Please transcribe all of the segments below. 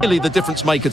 Really the difference maker.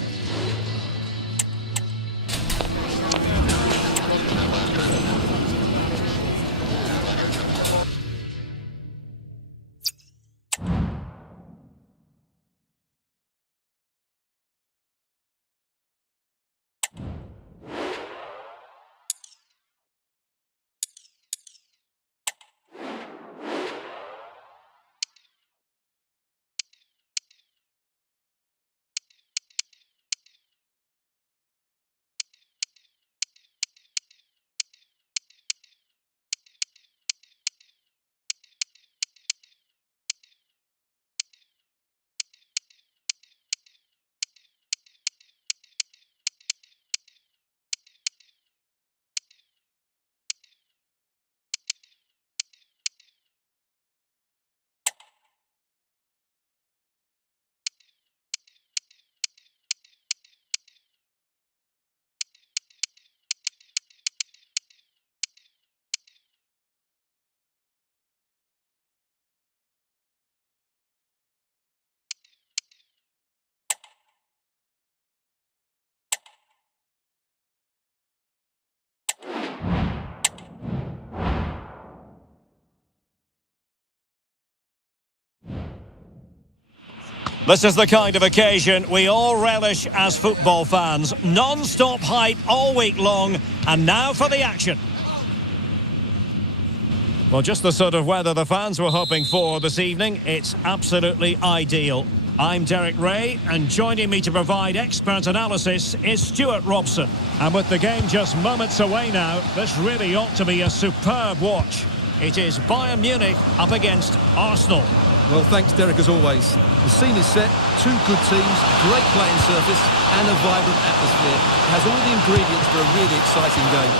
This is the kind of occasion we all relish as football fans. Non-stop hype all week long, and now for the action. Well, just the sort of weather the fans were hoping for this evening. It's absolutely ideal. I'm Derek Ray, and joining me to provide expert analysis is Stuart Robson. And with the game just moments away now, this really ought to be a superb watch. It is Bayern Munich up against Arsenal. Well, thanks, Derek, as always. The scene is set, two good teams, great playing surface and a vibrant atmosphere. It has all the ingredients for a really exciting game.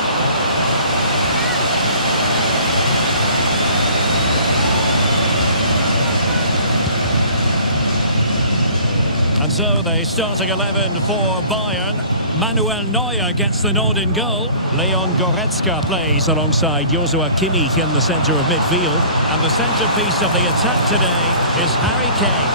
And so the starting 11 for Bayern. Manuel Neuer gets the nod in goal. Leon Goretzka plays alongside Joshua Kimmich in the centre of midfield. And the centrepiece of the attack today is Harry Kane.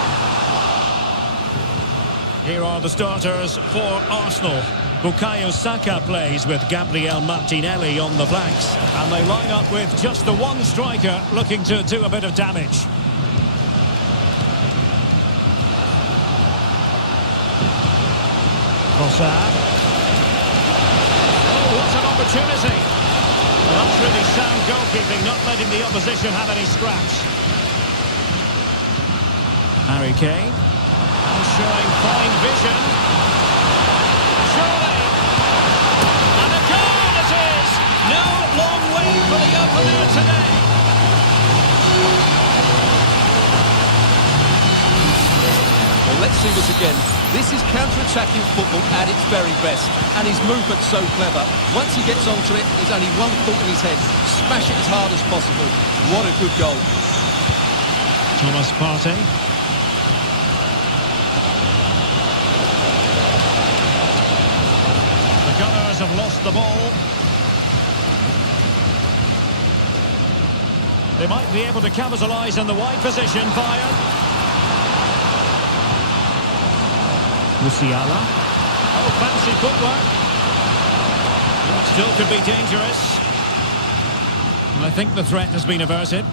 Here are the starters for Arsenal. Bukayo Saka plays with Gabriel Martinelli on the flanks. And they line up with just the one striker looking to do a bit of damage. Trossard. Oh, what an opportunity. Well, that's really sound goalkeeping, not letting the opposition have any scraps. Harry Kane. And showing fine vision. Surely. And a goal it is! No long way for the opener today. Well, let's see this again. This is counter-attacking football at its very best, and his movement's so clever. Once he gets onto it, there's only one thought in his head: smash it as hard as possible. What a good goal. Thomas Partey. The Gunners have lost the ball. They might be able to capitalise in the wide position, Bayern. Musiala. Oh, fancy footwork. It still could be dangerous. And I think the threat has been averted.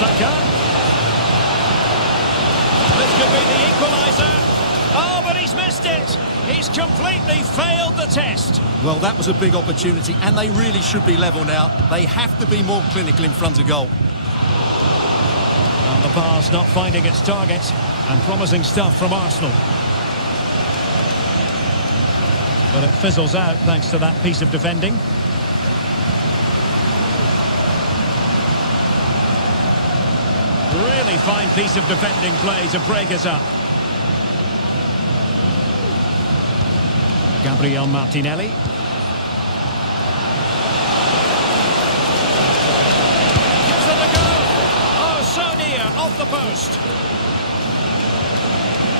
Saka. This could be the equaliser. Oh, but he's missed it. He's completely failed the test. Well, that was a big opportunity, and they really should be level now. They have to be more clinical in front of goal. And the pass not finding its target, and promising stuff from Arsenal. But it fizzles out thanks to that piece of defending. Really fine piece of defending play to break it up. Gabriel Martinelli. Gives it a go. Oh, so near, off the post.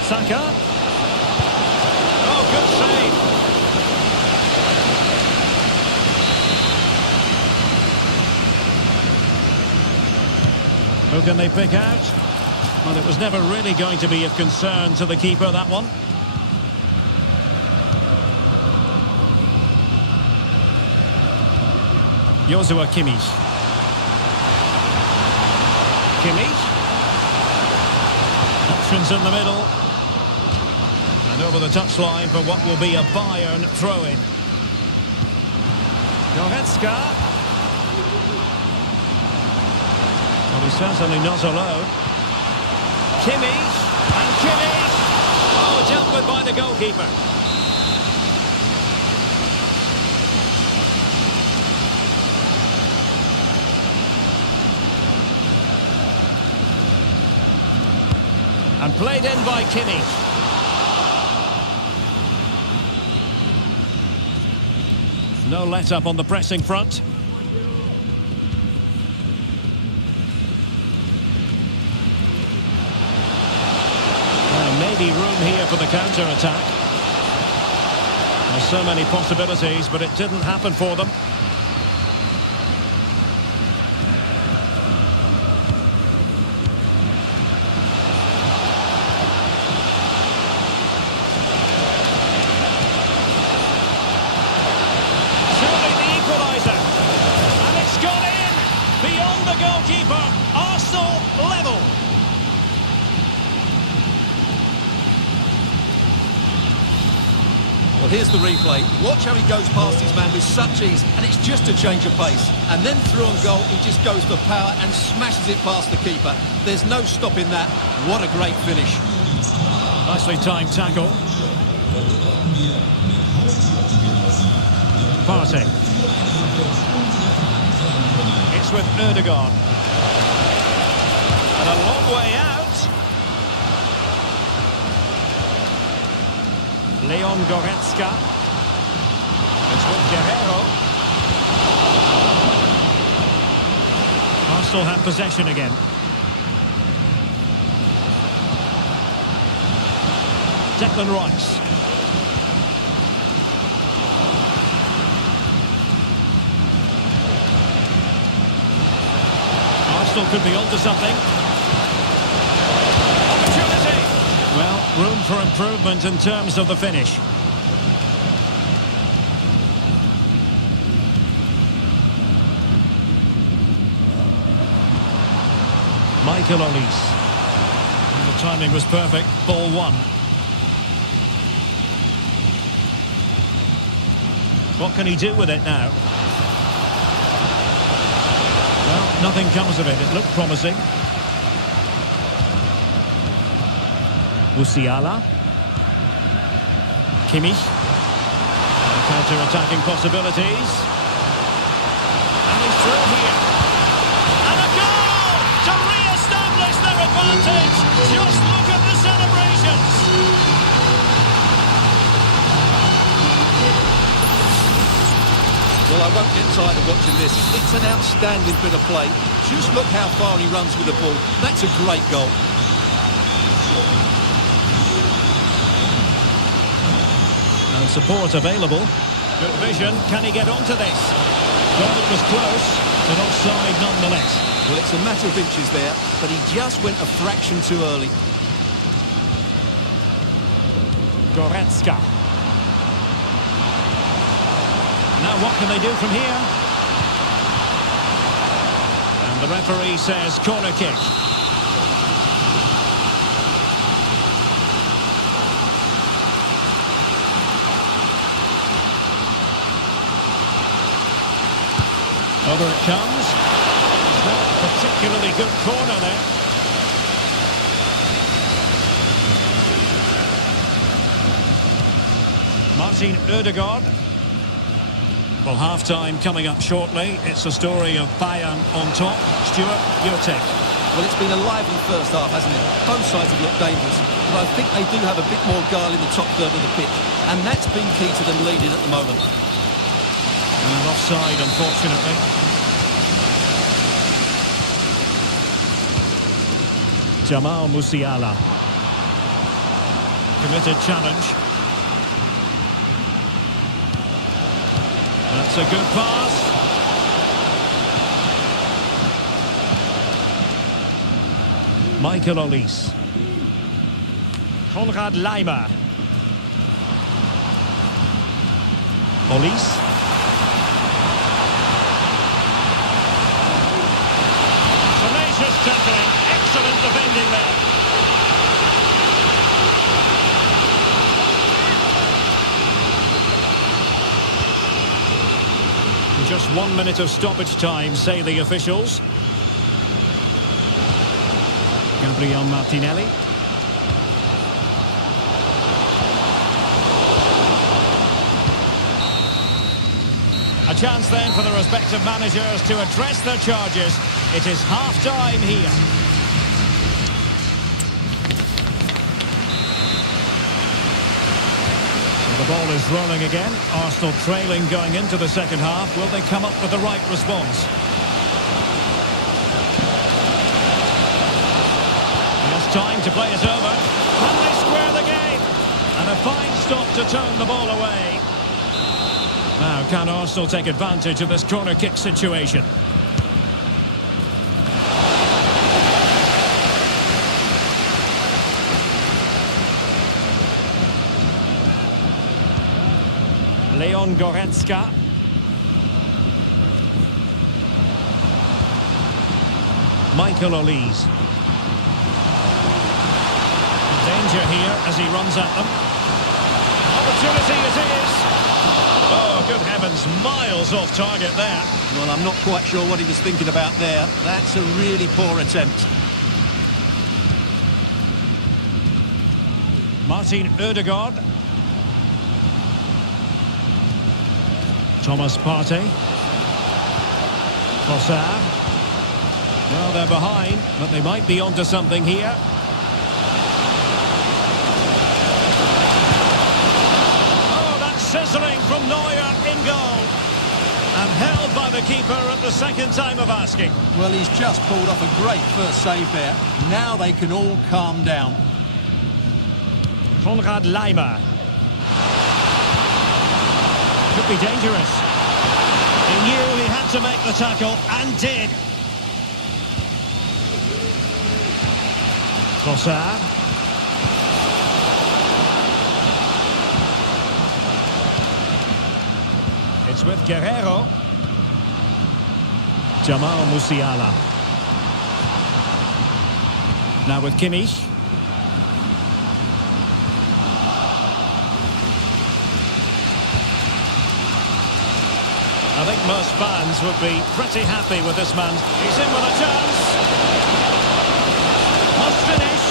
Saka. Oh, good save. Who can they pick out? Well, it was never really going to be of concern to the keeper, that one. Joshua Kimmich. Kimmich. Options in the middle. And over the touchline for what will be a Bayern throw-in. Goretzka. Well, he's certainly not alone. Kimmich. And Kimmich. Oh, dealt with by the goalkeeper. And played in by Kimmich. No let-up on the pressing front. Maybe room here for the counter-attack. There's so many possibilities, but it didn't happen for them. Surely the equaliser. And it's gone in! Beyond the goalkeeper. Arsenal level. Well, here's the replay. Watch how he goes past his man with such ease, and it's just a change of pace. And then through on goal, he just goes for power and smashes it past the keeper. There's no stopping that. What a great finish. Nicely timed tackle. Partey. It's with Ødegaard. And a long way out. Leon Goretzka. It's with Guerrero. Arsenal have possession again. Declan Rice. Arsenal could be onto something. Opportunity! Well, room for improvement in terms of the finish. Michael Olise. And the timing was perfect. Ball one. What can he do with it now? Well, nothing comes of it. It looked promising. Musiala. Kimmich. Counter-attacking possibilities. And he's through here. And a goal to re-establish their advantage. Just look at the celebrations. Well, I won't get tired of watching this. It's an outstanding bit of play. Just look how far he runs with the ball. That's a great goal. And support available. Good vision. Can he get onto this? Well, it was close, but offside nonetheless. Well, it's a matter of inches there, but he just went a fraction too early. Goretzka. Now what can they do from here? And the referee says corner kick. Over it comes. It's not a particularly good corner there. Martin Ødegaard. Well, half-time coming up shortly. It's a story of Bayern on top. Stuart, your take. Well, it's been a lively first half, hasn't it? Both sides have looked dangerous, but I think they do have a bit more guile in the top third of the pitch, and that's been key to them leading at the moment. And offside, unfortunately. Jamal Musiala. Committed challenge. That's a good pass. Michael Olise. Konrad Laimer. Olise. Tenacious tackling. Excellent defending there. Just 1 minute of stoppage time, say the officials. Gabriel Martinelli. A chance then for the respective managers to address their charges. It is half-time here. The ball is rolling again. Arsenal trailing going into the second half. Will they come up with the right response? It's time to play it over. Can they square the game? And a fine stop to turn the ball away. Now, can Arsenal take advantage of this corner kick situation? Leon Goretzka. Michael Olise. Danger here as he runs at them. Opportunity it is. Oh, good heavens, miles off target there. Well, I'm not quite sure what he was thinking about there. That's a really poor attempt. Martin Ødegaard. Thomas Partey. Trossard. Well, they're behind, but they might be onto something here. Oh, that's sizzling from Neuer in goal. And held by the keeper at the second time of asking. Well, he's just pulled off a great first save there. Now they can all calm down. Konrad Laimer. Could be dangerous. He knew he had to make the tackle, and did. Trossard. It's with Guerrero. Jamal Musiala. Now with Kimmich. I think most fans would be pretty happy with this man. He's in with a chance. Must finish.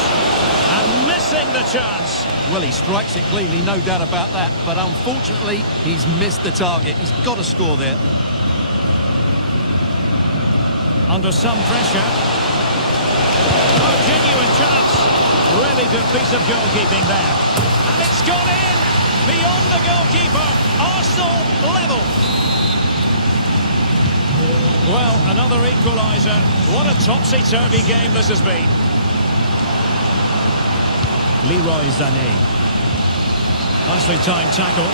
And missing the chance. Well, he strikes it cleanly, no doubt about that. But unfortunately, he's missed the target. He's got to score there. Under some pressure. Oh, genuine chance. Really good piece of goalkeeping there. And it's gone in. Beyond the goalkeeper. Arsenal level. Well, another equaliser. What a topsy-turvy game this has been. Leroy Sané. Nicely timed tackle.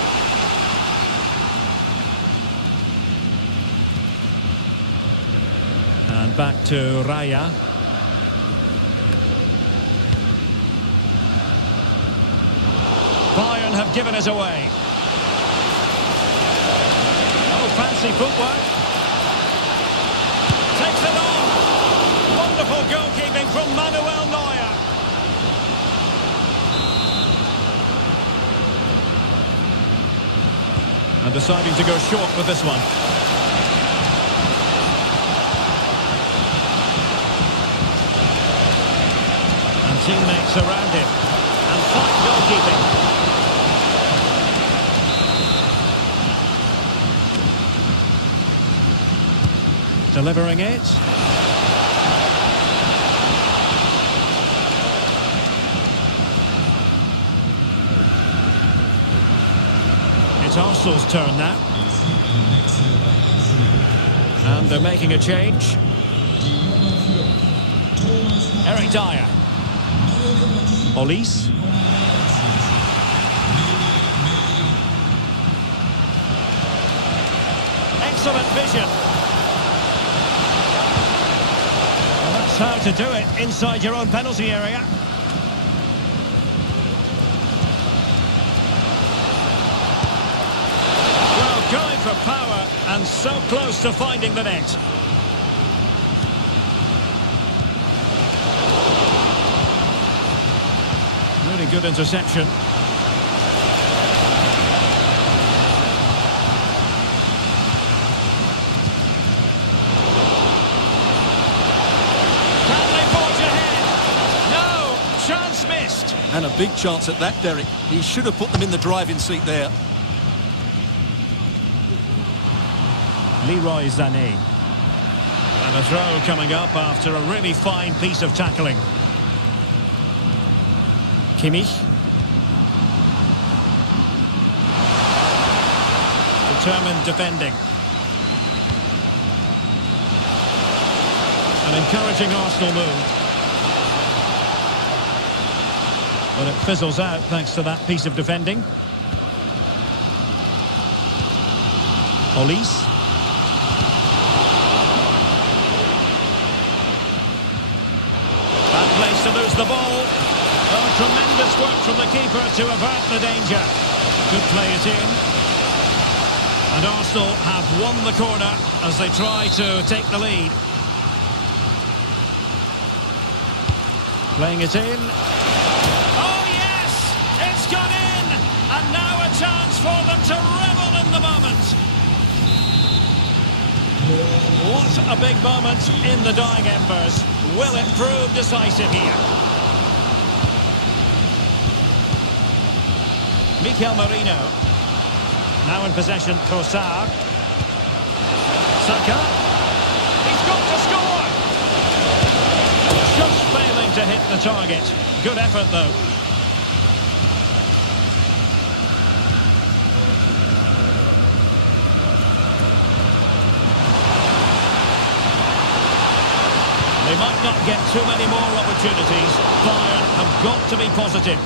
And back to Raya. Bayern have given it away. Oh, fancy footwork. Takes it on. Wonderful goalkeeping from Manuel Neuer. And deciding to go short with this one. And teammates around him. And fine goalkeeping. Delivering it. It's Arsenal's turn now. And they're making a change. Eric Dyer. Olise. Excellent vision. how to do it inside your own penalty area. Well, going for power and so close to finding the net. Really good interception. And a big chance at that, Derek. He should have put them in the driving seat there. Leroy Sané. And a throw coming up after a really fine piece of tackling. Kimmich. Determined defending. An encouraging Arsenal move. But it fizzles out thanks to that piece of defending. Olise. Bad place to lose the ball. Oh, tremendous work from the keeper to avert the danger. Good play it in. And Arsenal have won the corner as they try to take the lead. Playing it in. Gone in, and now a chance for them to revel in the moment. What a big moment in the dying embers. Will it prove decisive here? Mikel Merino. Now in possession, Trossard. Saka. He's got to score! Just failing to hit the target. Good effort, though. They might not get too many more opportunities. Bayern have got to be positive.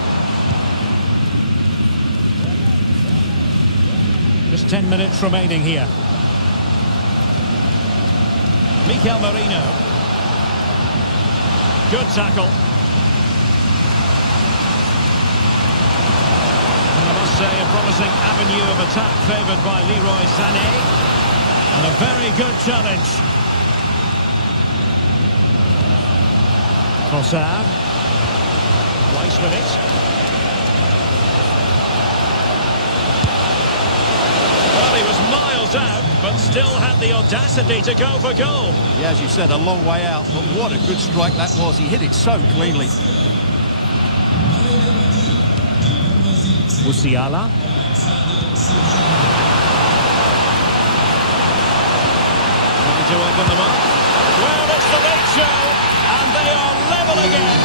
Just 10 minutes remaining here. Mikel Merino. Good tackle. And I must say a promising avenue of attack favoured by Leroy Sané. And a very good challenge. Trossard. Rice with it. Well, he was miles out, but still had the audacity to go for goal. Yeah, as you said, a long way out, but what a good strike that was. He hit it so cleanly. Musiala. Trying to open them up. Well, it's the late show. And they are level again.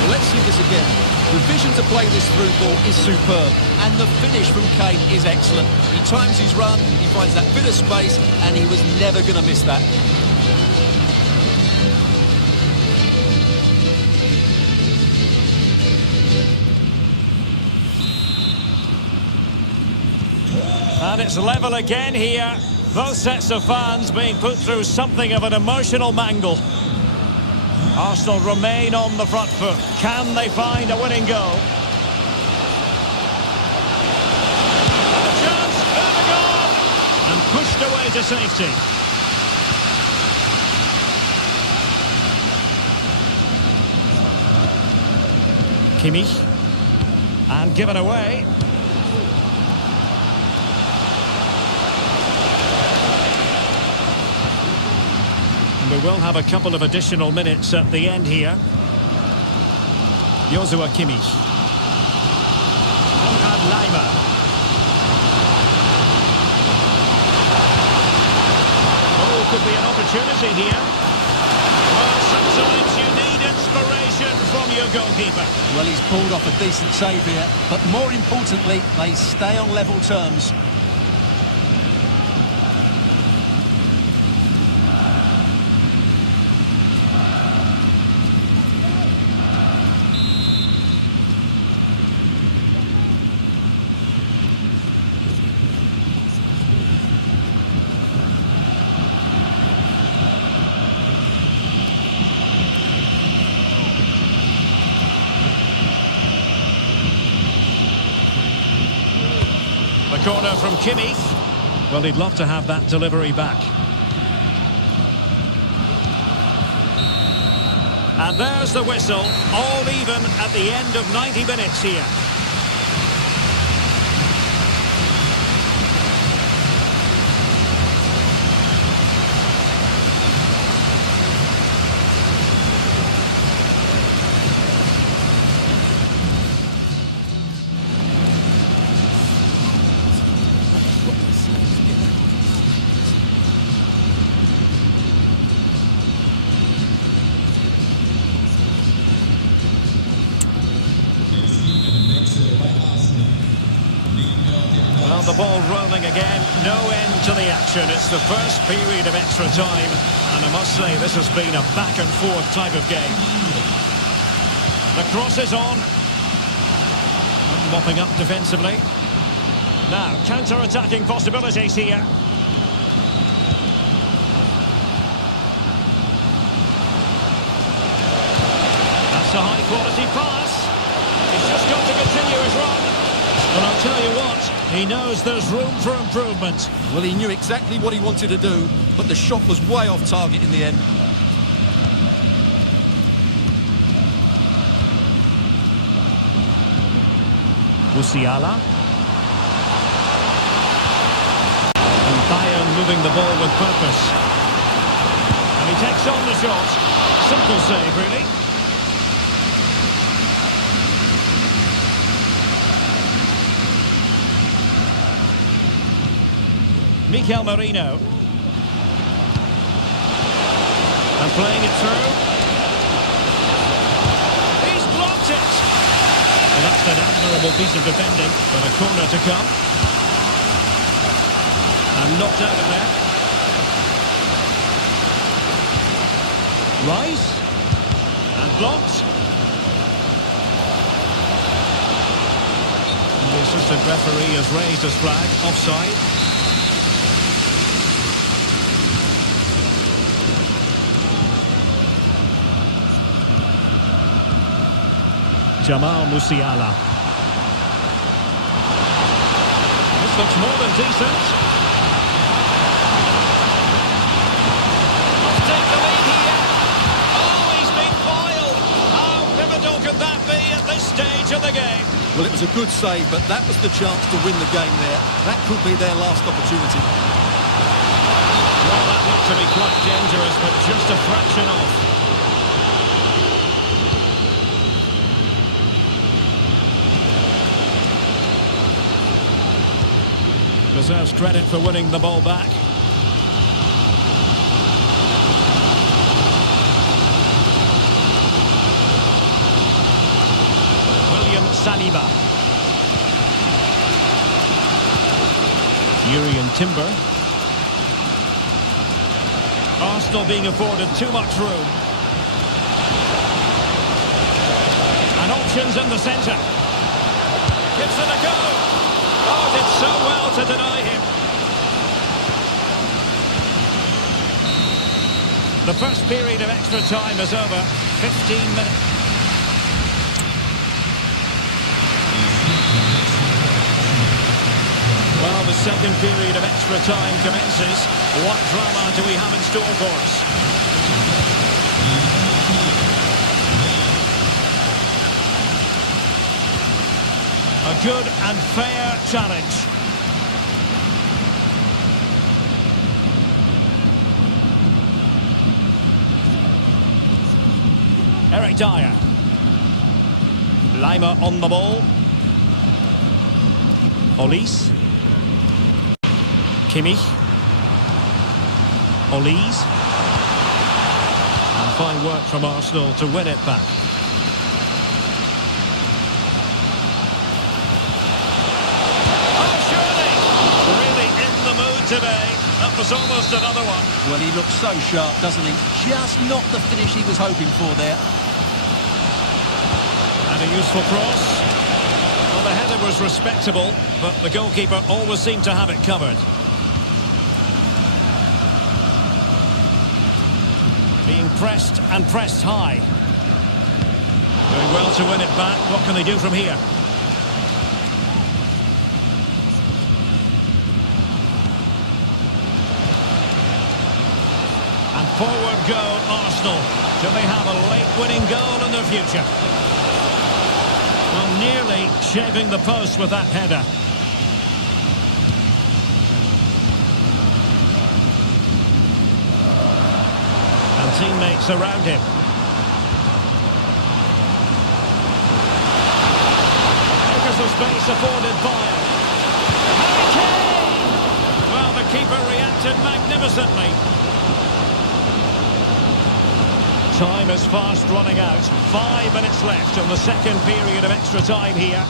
Well, let's see this again. The vision to play this through ball is superb, and the finish from Kane is excellent. He times his run, he finds that bit of space, and he was never going to miss that. And it's level again here. Both sets of fans being put through something of an emotional mangle. Arsenal remain on the front foot. Can they find a winning goal? A chance, over goal! And pushed away to safety. Kimmich. And given away. We will have a couple of additional minutes at the end here. Joshua Kimmich. Konrad Laimer. Oh, could be an opportunity here. Well, sometimes you need inspiration from your goalkeeper. Well, he's pulled off a decent save here, but more importantly, they stay on level terms. corner from Kimmich. Well, he'd love to have that delivery back. And there's the whistle, all even at the end of 90 minutes here. Well, the ball rolling again, no end to the action. It's the first period of extra time, and I must say this has been a back-and-forth type of game. The cross is on. Mopping up defensively. Now, counter-attacking possibilities here. That's a high-quality pass. He's just got to continue his run. But I'll tell you what, he knows there's room for improvement. Well, he knew exactly what he wanted to do, but the shot was way off target in the end. Musiala. And Bayern moving the ball with purpose. And he takes on the shot. Simple save, really. Mikel Merino. And playing it through. He's blocked it. Well, that's an admirable piece of defending, but a corner to come. And knocked out of there. Rice. And blocked. And the assistant referee has raised his flag. Offside. Jamal Musiala. This looks more than decent. Take the lead here. Oh, he's been foiled. How pivotal could that be at this stage of the game? Well, it was a good save, but that was the chance to win the game there. That could be their last opportunity. Well, that looked to be quite dangerous, but just a fraction off. Deserves credit for winning the ball back. William Saliba. Urian Timber. Arsenal being afforded too much room. And options in the centre. Gives it a go. Oh, did so well to deny him. The first period of extra time is over. 15 minutes. Well, the second period of extra time commences. What drama do we have in store for us? A good and fair challenge. Eric Dyer. Lima on the ball. Olise. Kimmich. Olise. And fine work from Arsenal to win it back. Today, that was almost another one. Well, he looks so sharp, doesn't he? Just not the finish he was hoping for there. And a useful cross. Well, the header was respectable, but the goalkeeper always seemed to have it covered. Being pressed and pressed high. Doing well to win it back. What can they do from here? Forward go, Arsenal. Do they have a late winning goal in their future? Well, nearly shaving the post with that header. And teammates around him. Acres of space afforded Bayern. Harry Kane! Well, the keeper reacted magnificently. Time is fast running out. 5 minutes left on the second period of extra time here.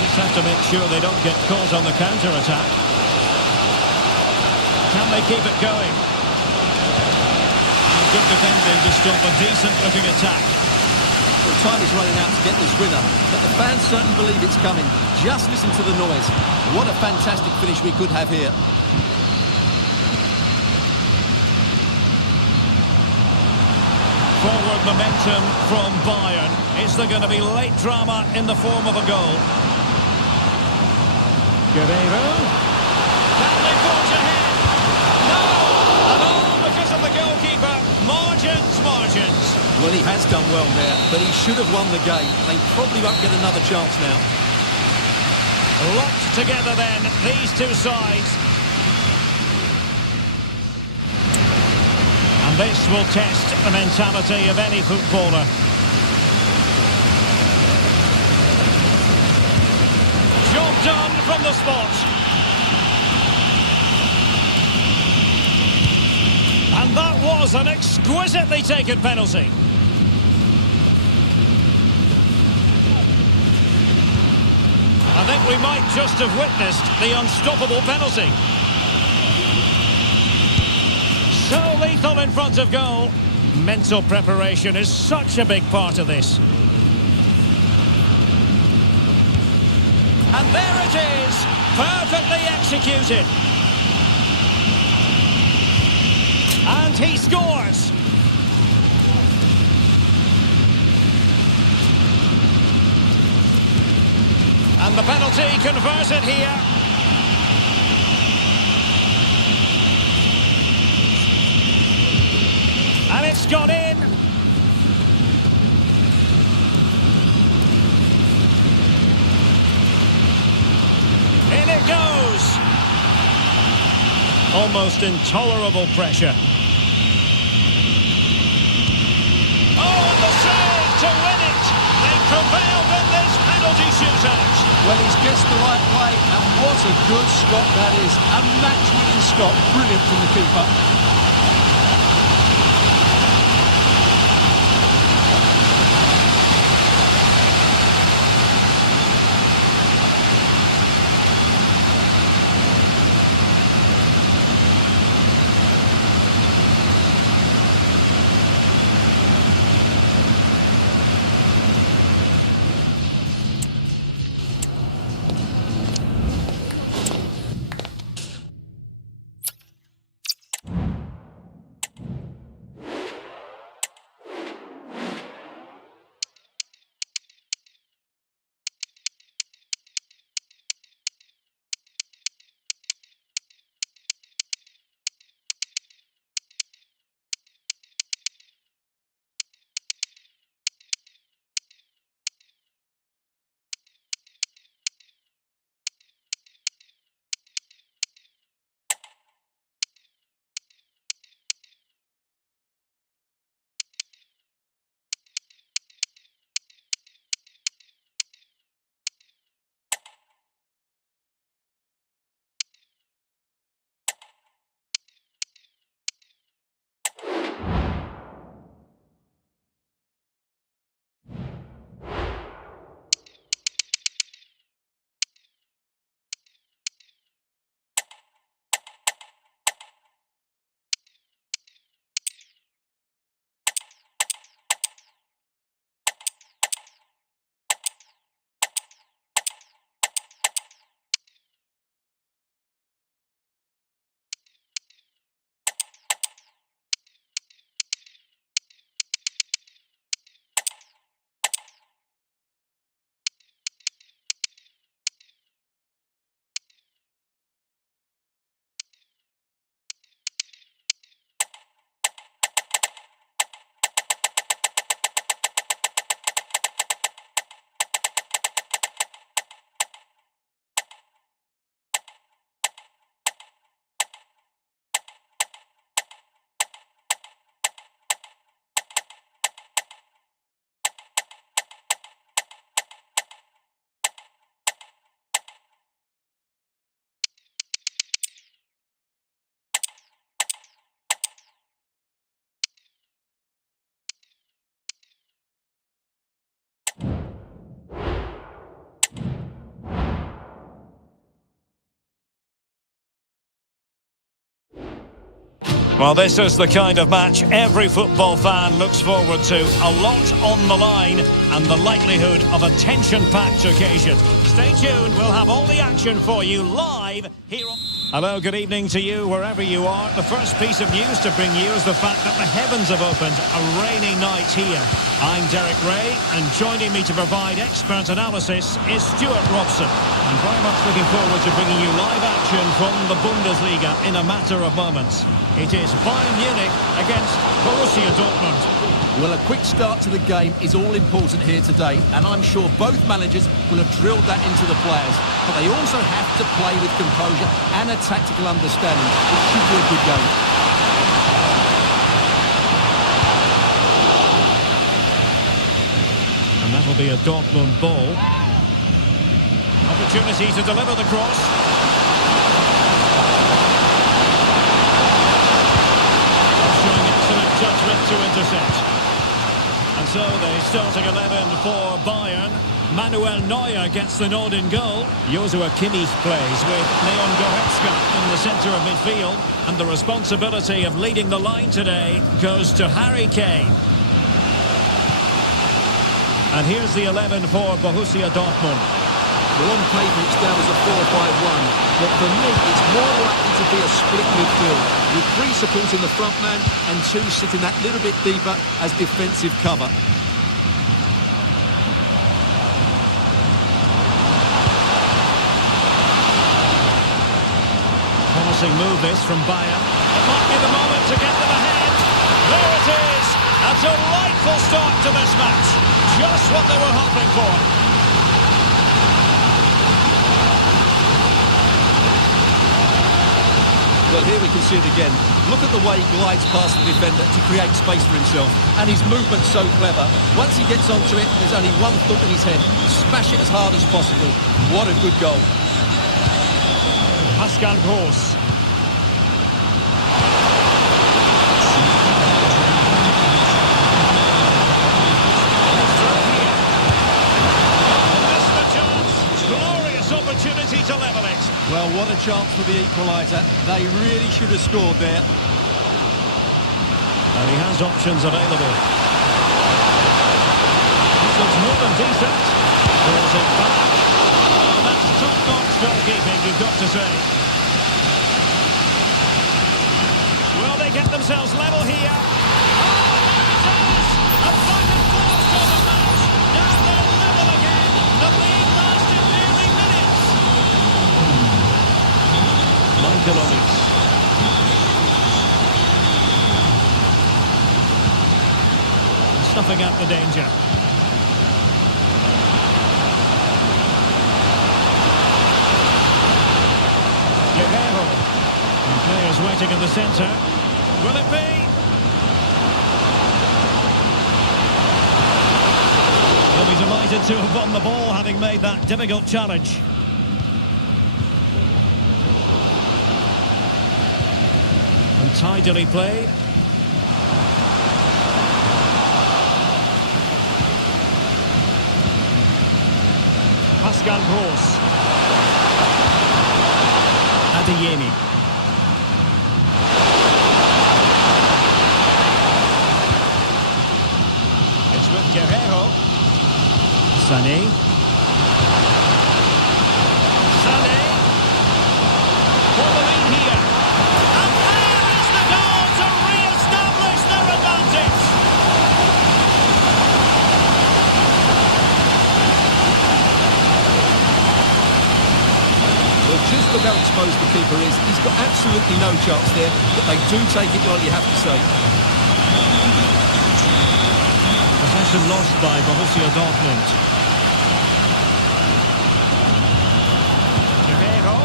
Just have to make sure they don't get caught on the counter-attack. Can they keep it going? Good defending to stop a decent-looking attack. Well, time is running out to get this winner, but the fans certainly believe it's coming. Just listen to the noise. What a fantastic finish we could have here. Forward momentum from Bayern. Is there going to be late drama in the form of a goal? Guerreiro. Can they forge ahead? No! And all because of the goalkeeper. Margins. Well, he has done well there, but he should have won the game. They probably won't get another chance now. Locked together then, these two sides. And this will test the mentality of any footballer. Job done from the spot. And that was an exquisitely taken penalty. I think we might just have witnessed the unstoppable penalty. So lethal in front of goal. Mental preparation is such a big part of this. And there it is, perfectly executed. And he scores. And the penalty converted here. And it's gone in. In it goes. Almost intolerable pressure. Oh, and the save to win it. They prevailed in this penalty shootout. Well, he's guessed the right way, and what a good stop that is. A match-winning stop. Brilliant from the keeper. Well, this is the kind of match every football fan looks forward to. A lot on the line and the likelihood of a tension-packed occasion. Stay tuned, we'll have all the action for you live here on... Hello, good evening to you wherever you are. The first piece of news to bring you is the fact that the heavens have opened. A rainy night here. I'm Derek Ray, and joining me to provide expert analysis is Stuart Robson. I'm very much looking forward to bringing you live action from the Bundesliga in a matter of moments. It is Bayern Munich against Borussia Dortmund. Well, a quick start to the game is all important here today, and I'm sure both managers will have drilled that into the players. But they also have to play with composure and a tactical understanding. It should be a good game. And that'll be a Dortmund ball. Opportunity to deliver the cross. Showing excellent judgment to intercept. And so the starting 11 for Bayern. Manuel Neuer gets the nod in goal. Joshua Kimmich plays with Leon Goretzka in the centre of midfield. And the responsibility of leading the line today goes to Harry Kane. And here's the 11 for Borussia Dortmund. Well, on paper it's down as a 4-5-1, but for me it's more likely to be a split midfield, with 3 supporting the front man and 2 sitting that little bit deeper as defensive cover. Promising move this from Bayern. It might be the moment to get them ahead. There it is! A delightful start to this match. Just what they were hoping for. Well, here we can see it again. Look at the way he glides past the defender to create space for himself. And his movement's so clever. Once he gets onto it, there's only one thought in his head. Smash it as hard as possible. What a good goal. Pascal Gross. Opportunity to level it. Well, what a chance for the equaliser. They really should have scored there. And he has options available. This looks more than decent. Pulls it back. Oh, that's top-notch goalkeeping, you've got to say. Will they get themselves level here? Oh, there it is! A back and forth sort of match. Now they're level again. The lead lasted nearly minutes. Michael Olise. Stuffing out the danger. Guerrero. And players waiting in the centre. Will it be? They'll be delighted to have won the ball, having made that difficult challenge. And tidily played. Pascal Gross. Adeyemi. It's with Guerrero. Sané. Sané. For the lead here. And there is the goal to re-establish their advantage. Well, just look how exposed the keeper is. He's got absolutely no chance there, but they do take it well, you have to say. Possession lost by Borussia Dortmund. Guerrero,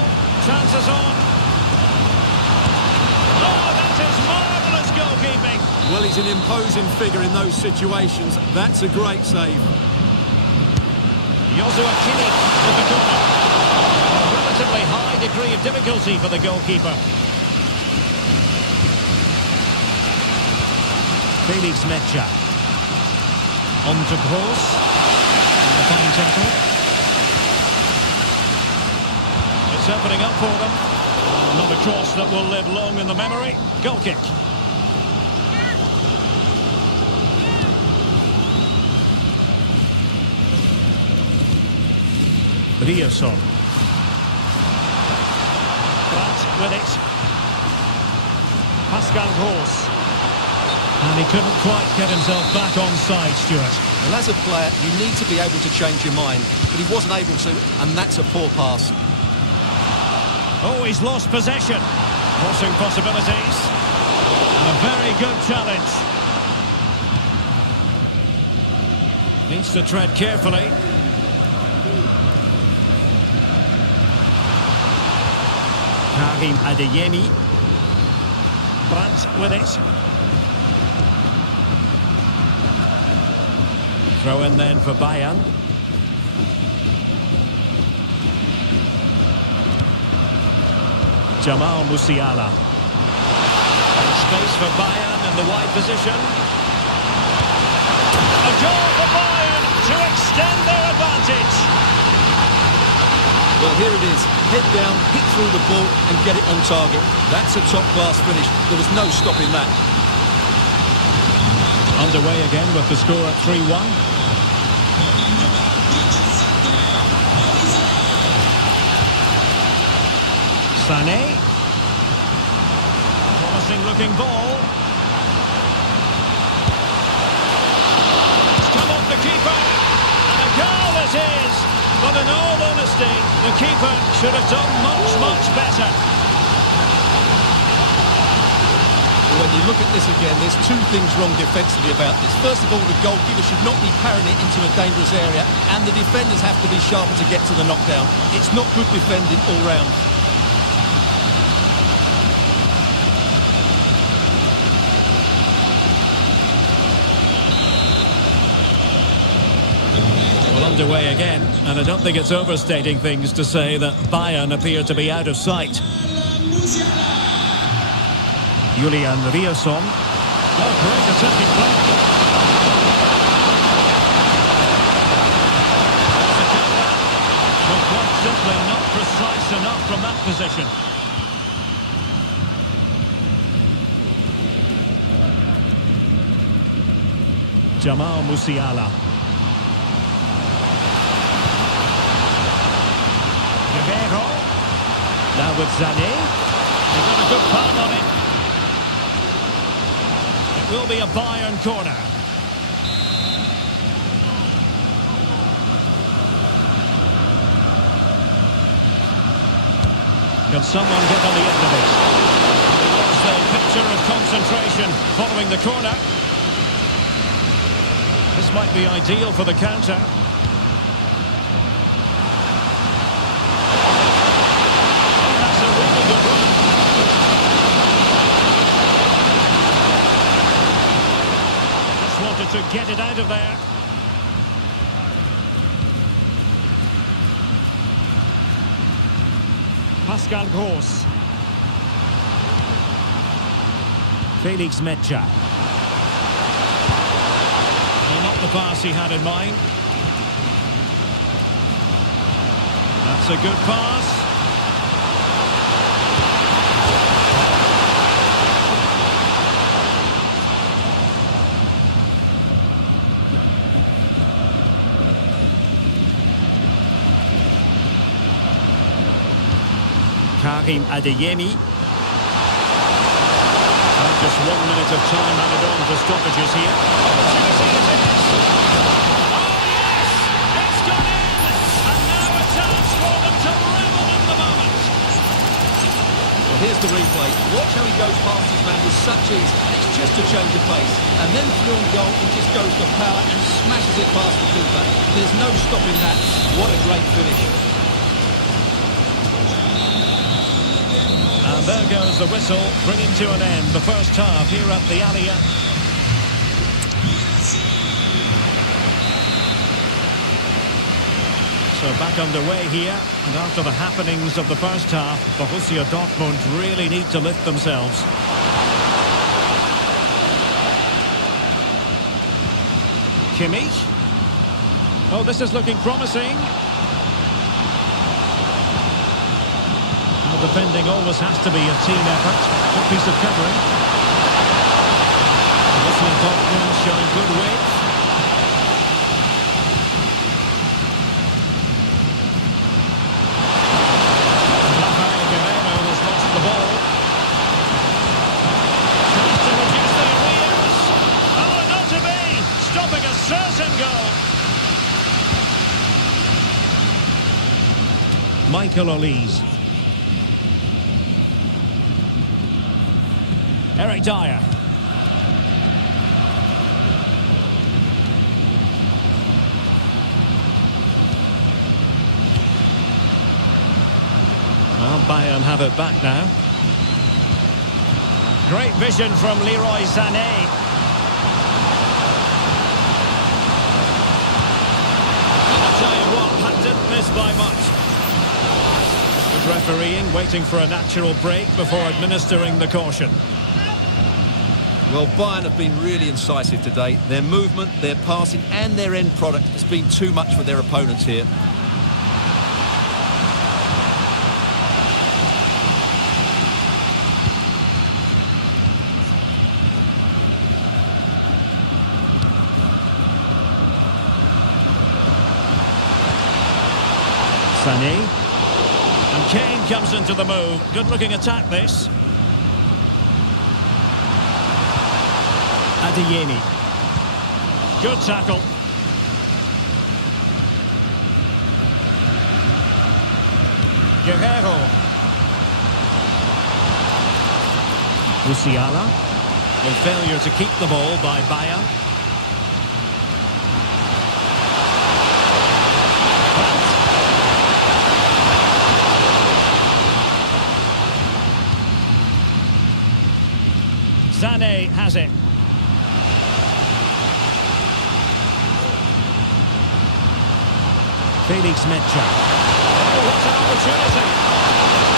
chances on. Oh, that is marvellous goalkeeping. Well, he's an imposing figure in those situations. That's a great save. Joshua Kimmich with the corner. Relatively high degree of difficulty for the goalkeeper. Felix Mecha. On to Gross. A fine tackle. It's opening up for them. Not a cross that will live long in the memory. Goal kick. Riosson. Brandt with it. Pascal Gross. And he couldn't quite get himself back on side, Stuart. Well, as a player, you need to be able to change your mind, but he wasn't able to, and that's a poor pass. Oh, he's lost possession. Crossing possibilities. And a very good challenge. Needs to tread carefully. Karim Adeyemi. Brandt with it. Throw in then for Bayern. Jamal Musiala. And space for Bayern in the wide position. A goal for Bayern to extend their advantage. Well, here it is. Head down, hit through the ball and get it on target. That's a top-class finish. There was no stopping that. Underway again with the score at 3-1. Sané. Promising looking ball. It's come off the keeper. And a goal it is. But in all honesty, the keeper should have done much better. When you look at this again, there's two things wrong defensively about this. First of all, the goalkeeper should not be parrying it into a dangerous area, and the defenders have to be sharper to get to the knockdown. It's not good defending all round. Well, underway again, and I don't think it's overstating things to say that Bayern appear to be out of sight. Julian Riosson. Oh, great attacking play. Well, quite simply not precise enough from that position. Jamal Musiala. Rivero. Now with Sané. They've got a good palm on it. It will be a Bayern corner. Can someone get on the end of it? There's the picture of concentration following the corner. This might be ideal for the counter. To get it out of there. Pascal Gross. Felix Metscher. Well, not the pass he had in mind. That's a good pass. Karim Adeyemi. And just 1 minute of time added on for stoppages here. Opportunity it is. Oh yes! It's gone in! And now a chance for them to revel in the moment. Well, here's the replay. Watch how he goes past his man with such ease. It's just a change of pace. And then through on goal, he just goes for power and smashes it past the keeper. There's no stopping that. What a great finish. And there goes the whistle, bringing to an end the first half here at the Allianz. So back underway here, and after the happenings of the first half, Borussia Dortmund really need to lift themselves. Kimmich. Oh, this is looking promising. defending always has to be a team effort. Good piece of covering. Borussia Dortmund showing good width. Rafael Guerrero has lost the ball. Tries to reduce the arrears. Oh, not to be! Stopping a certain goal. Michael Olise. Eric Dyer. Well, Bayern have it back now. Great vision from Leroy Sané. I'll tell you what, that didn't miss by much. Good refereeing, waiting for a natural break before administering the caution. Well, Bayern have been really incisive today. Their movement, their passing and their end product has been too much for their opponents here. Sané. And Kane comes into the move. Good-looking attack, this. Adeyemi. Good tackle. Guerrero. Musiala. A failure to keep the ball by Bayern. Sané has it. Felix Mecha. Oh, what an opportunity!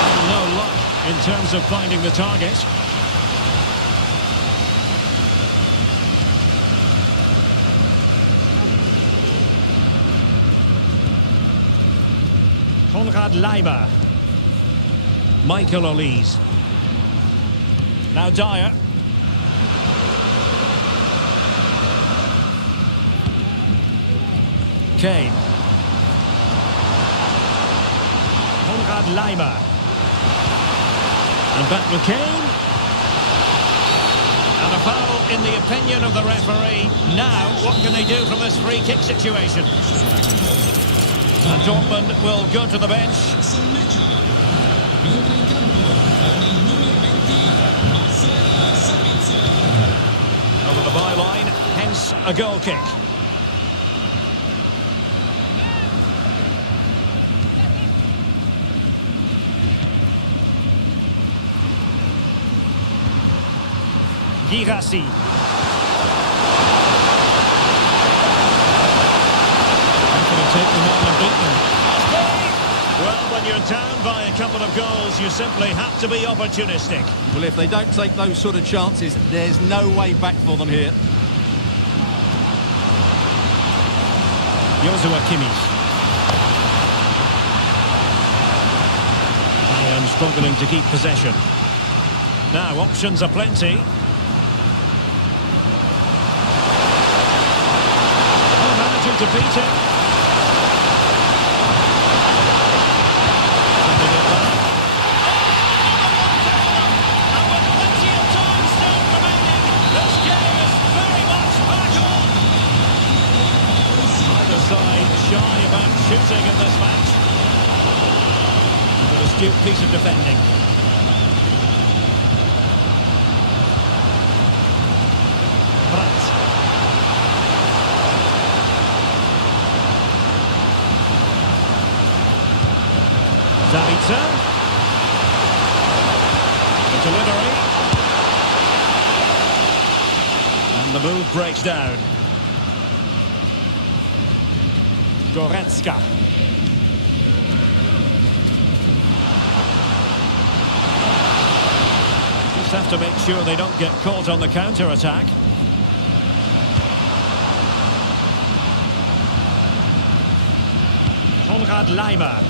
And no luck in terms of finding the target. Konrad Laimer. Michael Olise. Now Dyer. Kane. Konrad Laimer. And back with Kane. And a foul in the opinion of the referee. Now, what can they do from this free kick situation? And Dortmund will go to the bench. Over the byline, hence a goal kick. Girassi. Take them on and beat them. Well, when you're down by a couple of goals, you simply have to be opportunistic. Well, if they don't take those sort of chances, there's no way back for them here. Joshua Kimmich. Bayern struggling to keep possession. Now, options are plenty. Oh, managing to beat him. Shy about shooting in this match. An astute piece of defending. Brandt. Aditor. The delivery. And the move breaks down. Goretzka. Just have to make sure they don't get caught on the counter-attack. Konrad Laimer.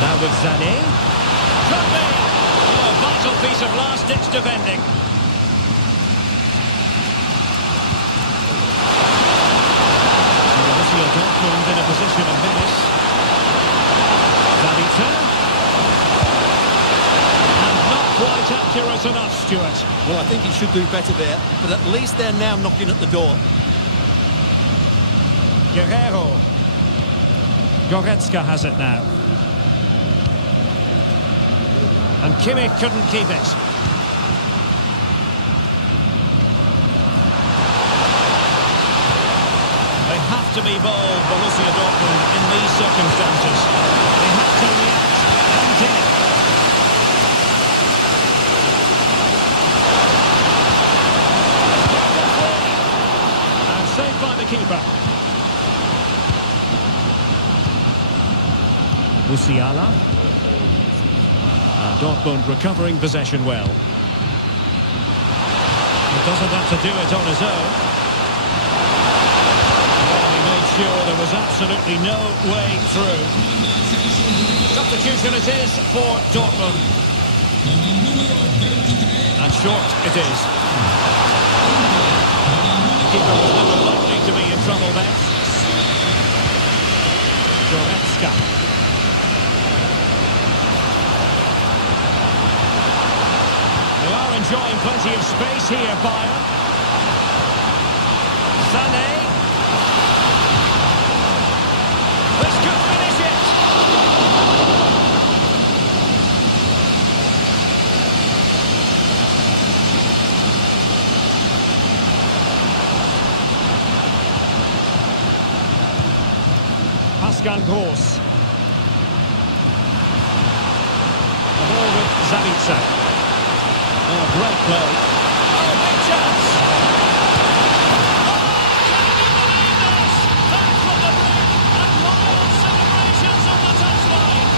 Now with Sané. Could be! Oh, a vital piece of last-ditch defending. Borussia Dortmund in a position of menace. Aditor. And not quite accurate enough, Stuart. Well, I think he should do better there, but at least they're now knocking at the door. Guerrero. Goretzka has it now. And Kimmich couldn't keep it. They have to be bold, Borussia Dortmund, in these circumstances. They have to react and did. And saved by the keeper. Musiala. And Dortmund recovering possession well. He doesn't have to do it on his own. Well, he made sure there was absolutely no way through. Substitution it is for Dortmund. And short it is. The keeper was never likely to be in trouble then. Goretzka. They are enjoying plenty of space here, Bayern. Sané. This could finish it. Pascal Gross. The ball with Zabitzer. Oh, great play. Oh, big chance. Oh, can you believe this? Back from the brink and wild celebrations on the touchline.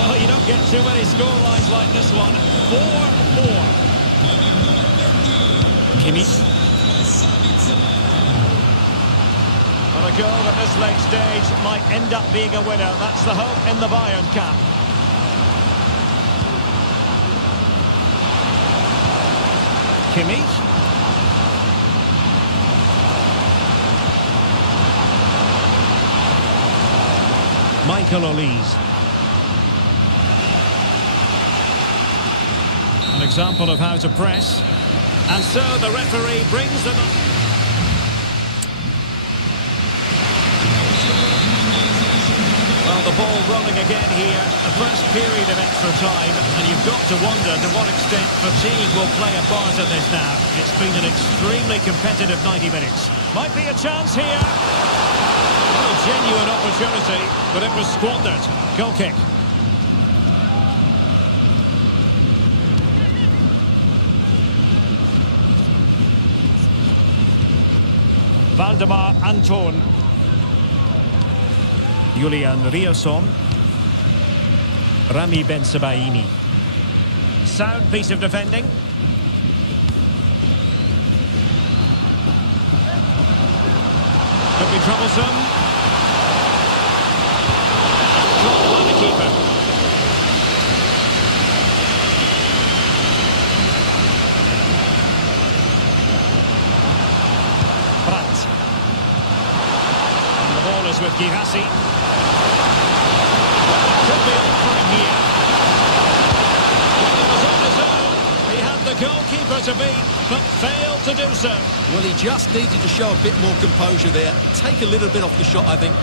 Well, you don't get too many scorelines like this one. 4-4. Kimmich. Well, a goal at this late stage might end up being a winner. That's the hope in the Bayern camp. Kimmich. Michael Olise. An example of how to press. And so the referee brings them up. Well, the ball rolling again here. The first period of extra time. And you've got to wonder to what extent fatigue will play a part in this now. It's been an extremely competitive 90 minutes. Might be a chance here. A genuine opportunity, but it was squandered. Goal kick. Valdemar Anton. Julian Riosson. Rami Bensebaini. Sound piece of defending. Could be troublesome. Dropped by the keeper. With Girassi. Could be on for him here. Well, it was on his own. He had the goalkeeper to beat, but failed to do so. Well, he just needed to show a bit more composure there. Take a little bit off the shot, I think.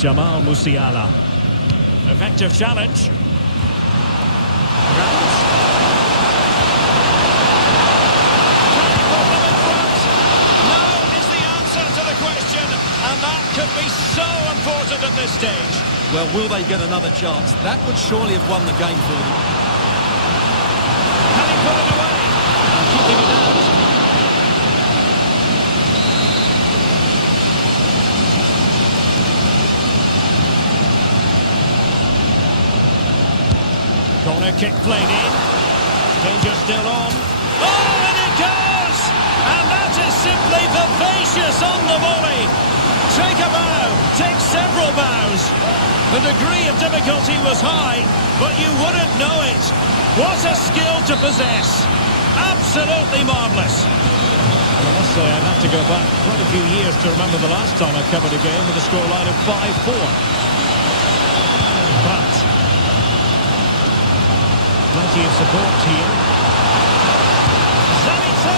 Jamal Musiala. Effective challenge. Grant. And that could be so important at this stage. Well, will they get another chance? That would surely have won the game for them. Can he put it away? And keeping it out. Corner kick played in. Danger still on. Oh, and it goes! And that is simply vivacious on the volley. Take a bow, take several bows. The degree of difficulty was high, but you wouldn't know it. What a skill to possess. Absolutely marvellous. I must say, I'd have to go back quite a few years to remember the last time I covered a game with a scoreline of 5-4. But plenty of support here. Aditor!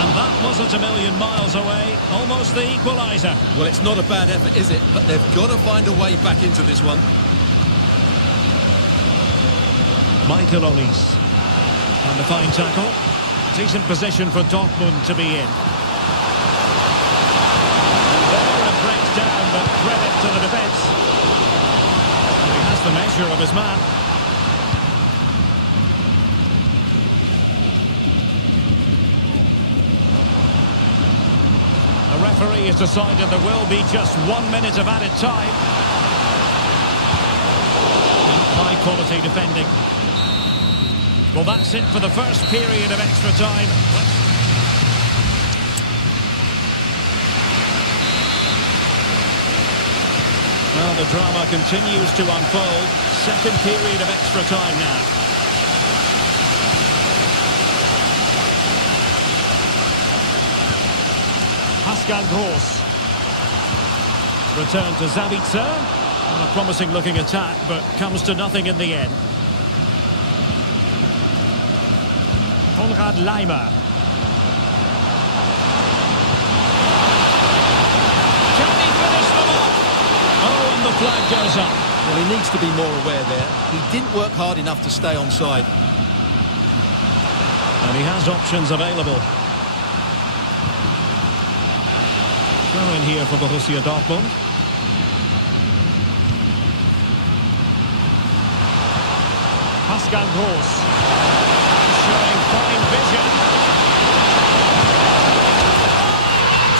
And that wasn't a million miles away. Almost the equaliser. Well, it's not a bad effort, is it? But they've got to find a way back into this one. Michael Olise. And a fine tackle. Decent position for Dortmund to be in. And there it breaks down, but credit to the defence. He has the measure of his man. The referee has decided there will be just 1 minute of added time. High quality defending. Well, that's it for the first period of extra time. Well, the drama continues to unfold. Second period of extra time now. Pascal Gross. Return to Aditor. A promising looking attack, but comes to nothing in the end. Konrad Laimer. Can he finish them off? Oh, and the flag goes up. Well, he needs to be more aware there. He didn't work hard enough to stay onside. And he has options available. Throw in here for Borussia Dortmund. Pascal Gross. Showing fine vision.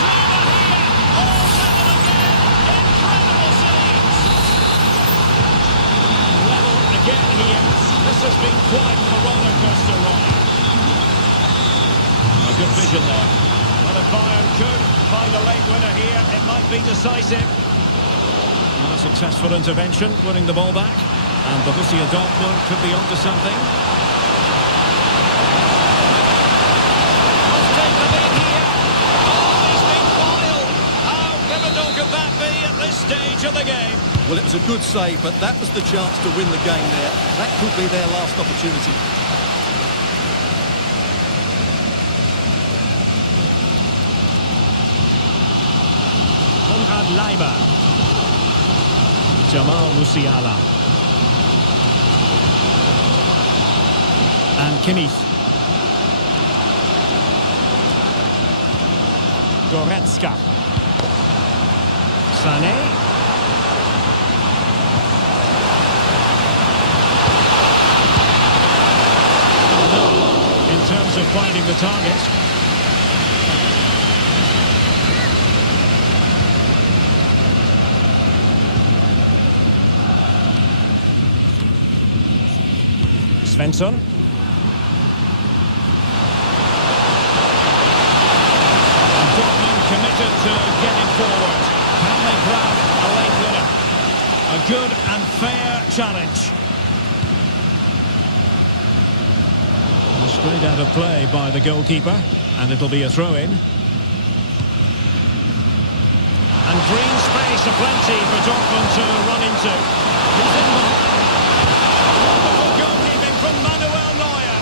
Drama here. All level again. Incredible scenes. Level again here. This has been quite a roller coaster ride. A good vision there. Well, if Bayern could find a late winner here, it might be decisive. And a successful intervention, winning the ball back. And Borussia Dortmund could be onto something. Stage of the game. Well, it was a good save, but that was the chance to win the game there. That could be their last opportunity. Konrad Laimer. Jamal Musiala. And Kimmich. Goretzka. Sané. In terms of finding the target. Svensson. And Dortmund committed to getting forward. Can they grab a late winner? A good and fair challenge. And straight out of play by the goalkeeper, and it'll be a throw-in. And green space aplenty for Dortmund to run into. He's in behind. Wonderful goalkeeping from Manuel Neuer.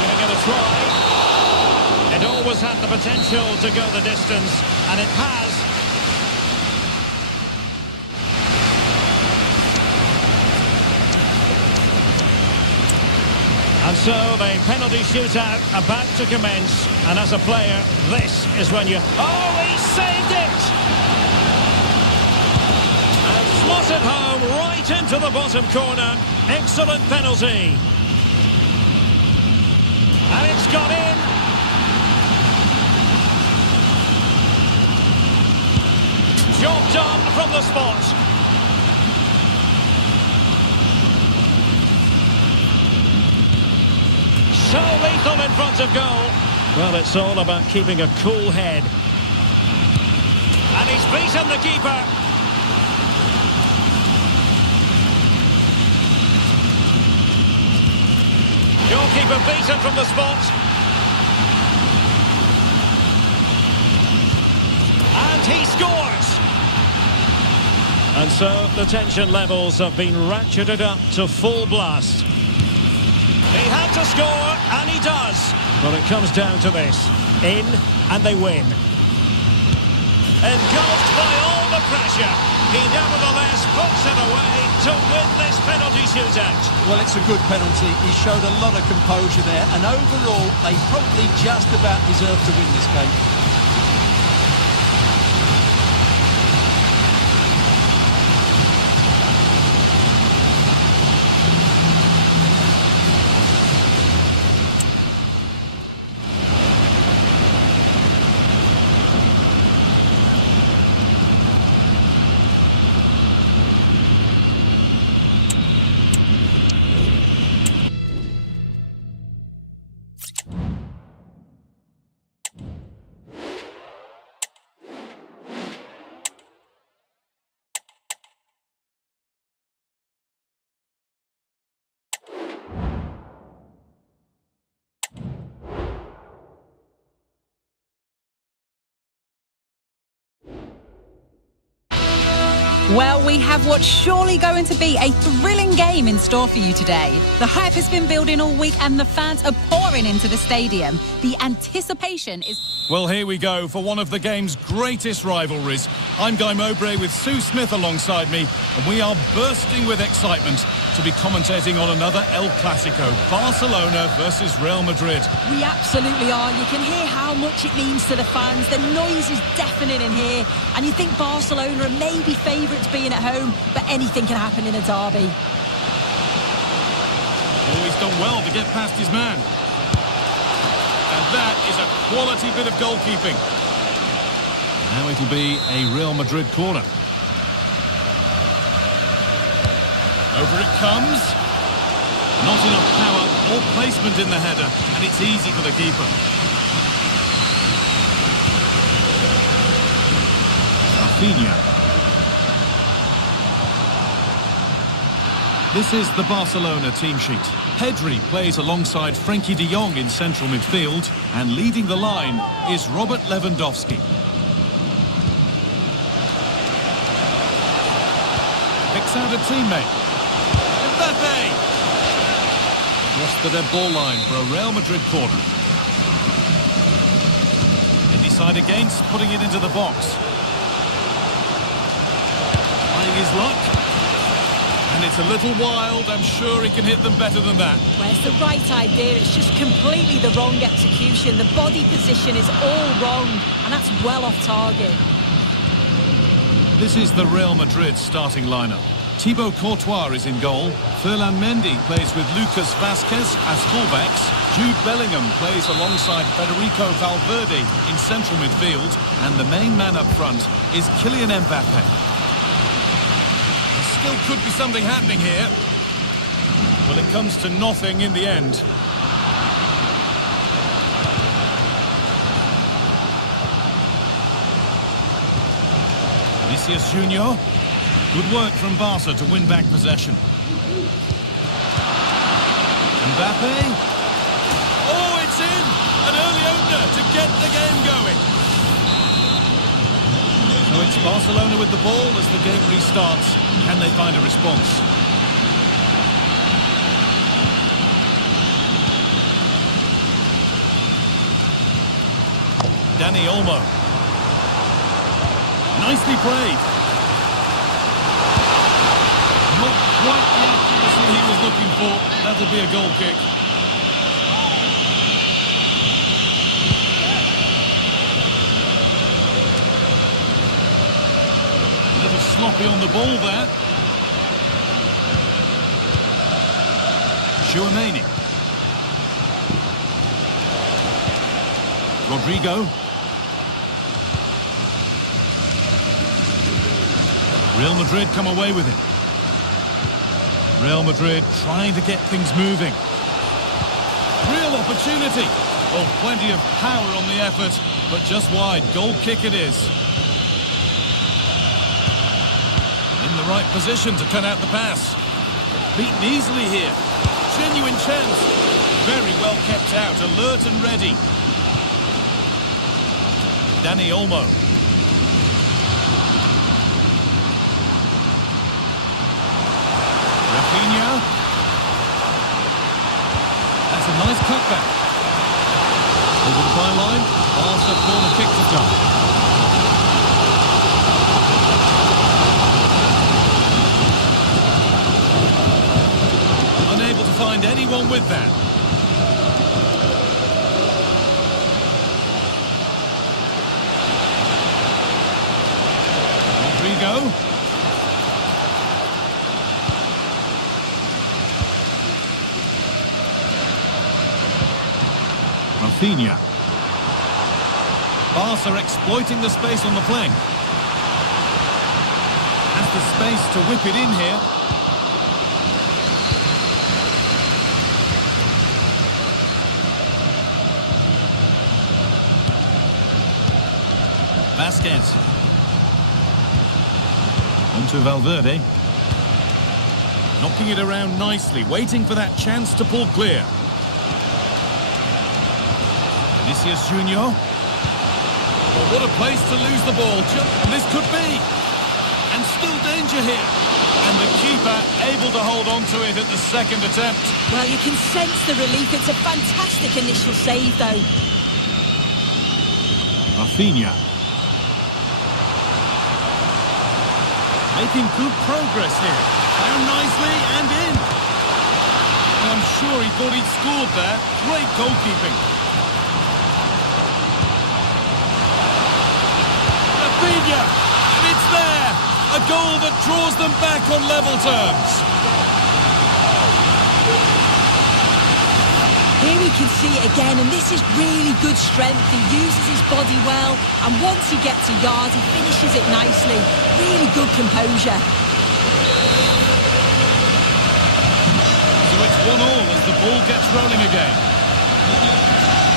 Giving it a try. It always had the potential to go the distance, and it has. And so the penalty shootout about to commence, and as a player, this is when you... Oh, he saved it! And slotted home right into the bottom corner. Excellent penalty. And it's gone in. Job done from the spot. So lethal in front of goal. Well, it's all about keeping a cool head. And he's beaten the keeper. Goalkeeper beaten from the spot. And he scores. And so the tension levels have been ratcheted up to full blast. He had to score, and he does. Well, it comes down to this. In, and they win. Engulfed by all the pressure, he nevertheless puts it away to win this penalty shootout. Well, it's a good penalty. He showed a lot of composure there, and overall, they probably just about deserve to win this game. Well, we have what's surely going to be a thrilling game in store for you today. The hype has been building all week and the fans are pouring into the stadium. The anticipation is... Well, here we go for one of the game's greatest rivalries. I'm Guy Mowbray with Sue Smith alongside me, and we are bursting with excitement to be commentating on another El Clasico, Barcelona versus Real Madrid. We absolutely are. You can hear how much it means to the fans. The noise is deafening in here, and you think Barcelona are maybe favourites being at home, but anything can happen in a derby. Oh, he's done well to get past his man. And that is a quality bit of goalkeeping. Now it'll be a Real Madrid corner. Over it comes. Not enough power or placement in the header, and it's easy for the keeper. Rafinha. This is the Barcelona team sheet. Pedri plays alongside Frenkie de Jong in central midfield, and leading the line is Robert Lewandowski. Picks out a teammate. Mbappe! Across the dead ball line for a Real Madrid corner. They decide against putting it into the box. Trying his luck. And it's a little wild. I'm sure he can hit them better than that. Well, it's the right idea. It's just completely the wrong execution. The body position is all wrong, and that's well off target. This is the Real Madrid starting lineup. Thibaut Courtois is in goal. Ferland Mendy plays with Lucas Vazquez as fullbacks. Jude Bellingham plays alongside Federico Valverde in central midfield. And the main man up front is Kylian Mbappe. Still could be something happening here. Well, it comes to nothing in the end. Vinicius Junior. Good work from Barca to win back possession. Mbappe. Oh, it's in! An early opener to get the game going. So it's Barcelona with the ball as the game restarts. Can they find a response? Dani Olmo. Nicely played. Not quite the accuracy he was looking for. That'll be a goal kick. A little sloppy on the ball there. Chouameni. Rodrigo. Real Madrid come away with it. Real Madrid trying to get things moving. Real opportunity. Well, plenty of power on the effort, but just wide. Goal kick it is. In the right position to cut out the pass. Beaten easily here. Genuine chance. Very well kept out. Alert and ready. Dani Olmo. Rafinha. That's a nice cutback. Over the byline. Barca corner kick to come. Unable to find anyone with that. Rodrigo. Rafinha. Barca exploiting the space on the flank. Has the space to whip it in here. Vasquez. Onto Valverde. Knocking it around nicely, waiting for that chance to pull clear. Vinicius Junior. Oh, what a place to lose the ball. This could be. And still danger here. And the keeper able to hold on to it at the second attempt. Well, you can sense the relief. It's a fantastic initial save, though. Rafinha. Making good progress here. Found nicely and in. And I'm sure he thought he'd scored there. Great goalkeeping. Rafinha. And it's there. A goal that draws them back on level terms. Here we can see it again, and this is really good strength. He uses his body well, and once he gets a yard, he finishes it nicely. Really good composure. So it's 1-1 as the ball gets rolling again.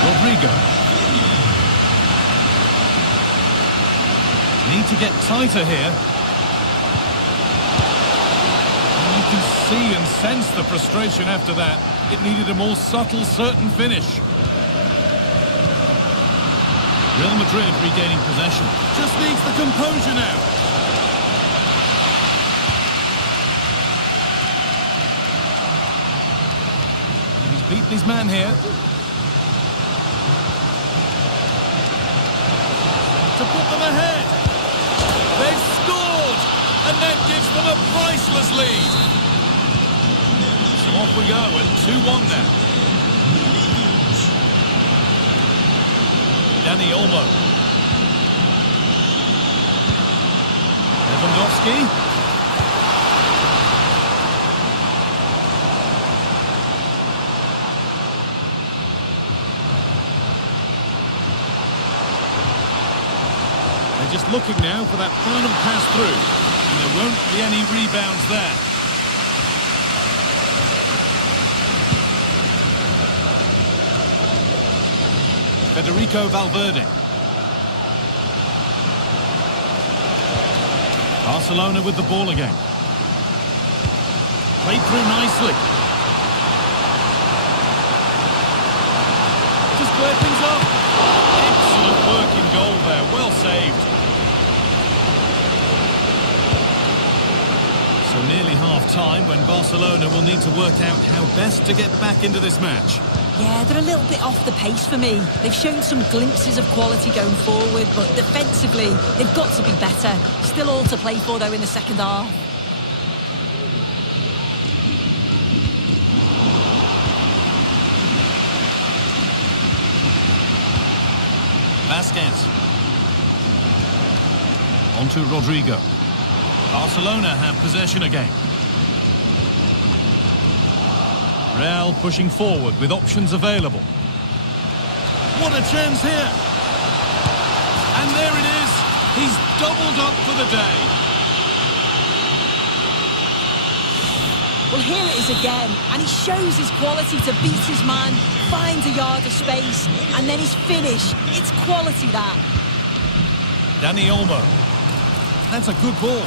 Rodrigo. Need to get tighter here. And you can see and sense the frustration after that. It needed a more subtle, certain finish. Real Madrid regaining possession. Just needs the composure now. And he's beaten his man here. To put them ahead. They've scored! And that gives them a priceless lead. Off we go at 2-1 now. Dani Olmo. Lewandowski. They're just looking now for that final pass through. And there won't be any rebounds there. Federico Valverde. Barcelona with the ball again. Played through nicely. To square things up. Excellent work in goal there. Well saved. So nearly half-time when Barcelona will need to work out how best to get back into this match. Yeah, they're a little bit off the pace for me. They've shown some glimpses of quality going forward, but defensively, they've got to be better. Still all to play for, though, in the second half. Vasquez. On to Rodrigo. Barcelona have possession again. Real pushing forward with options available. What a chance here! And there it is. He's doubled up for the day. Well, here it is again, and he shows his quality to beat his man, finds a yard of space, and then his finish. It's quality, that. Dani Olmo. That's a good ball.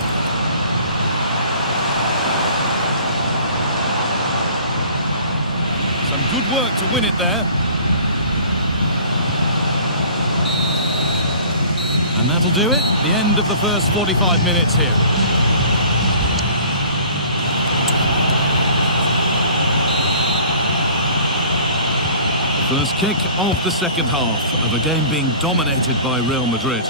Some good work to win it there. And that'll do it. The end of the first 45 minutes here. The first kick of the second half of a game being dominated by Real Madrid.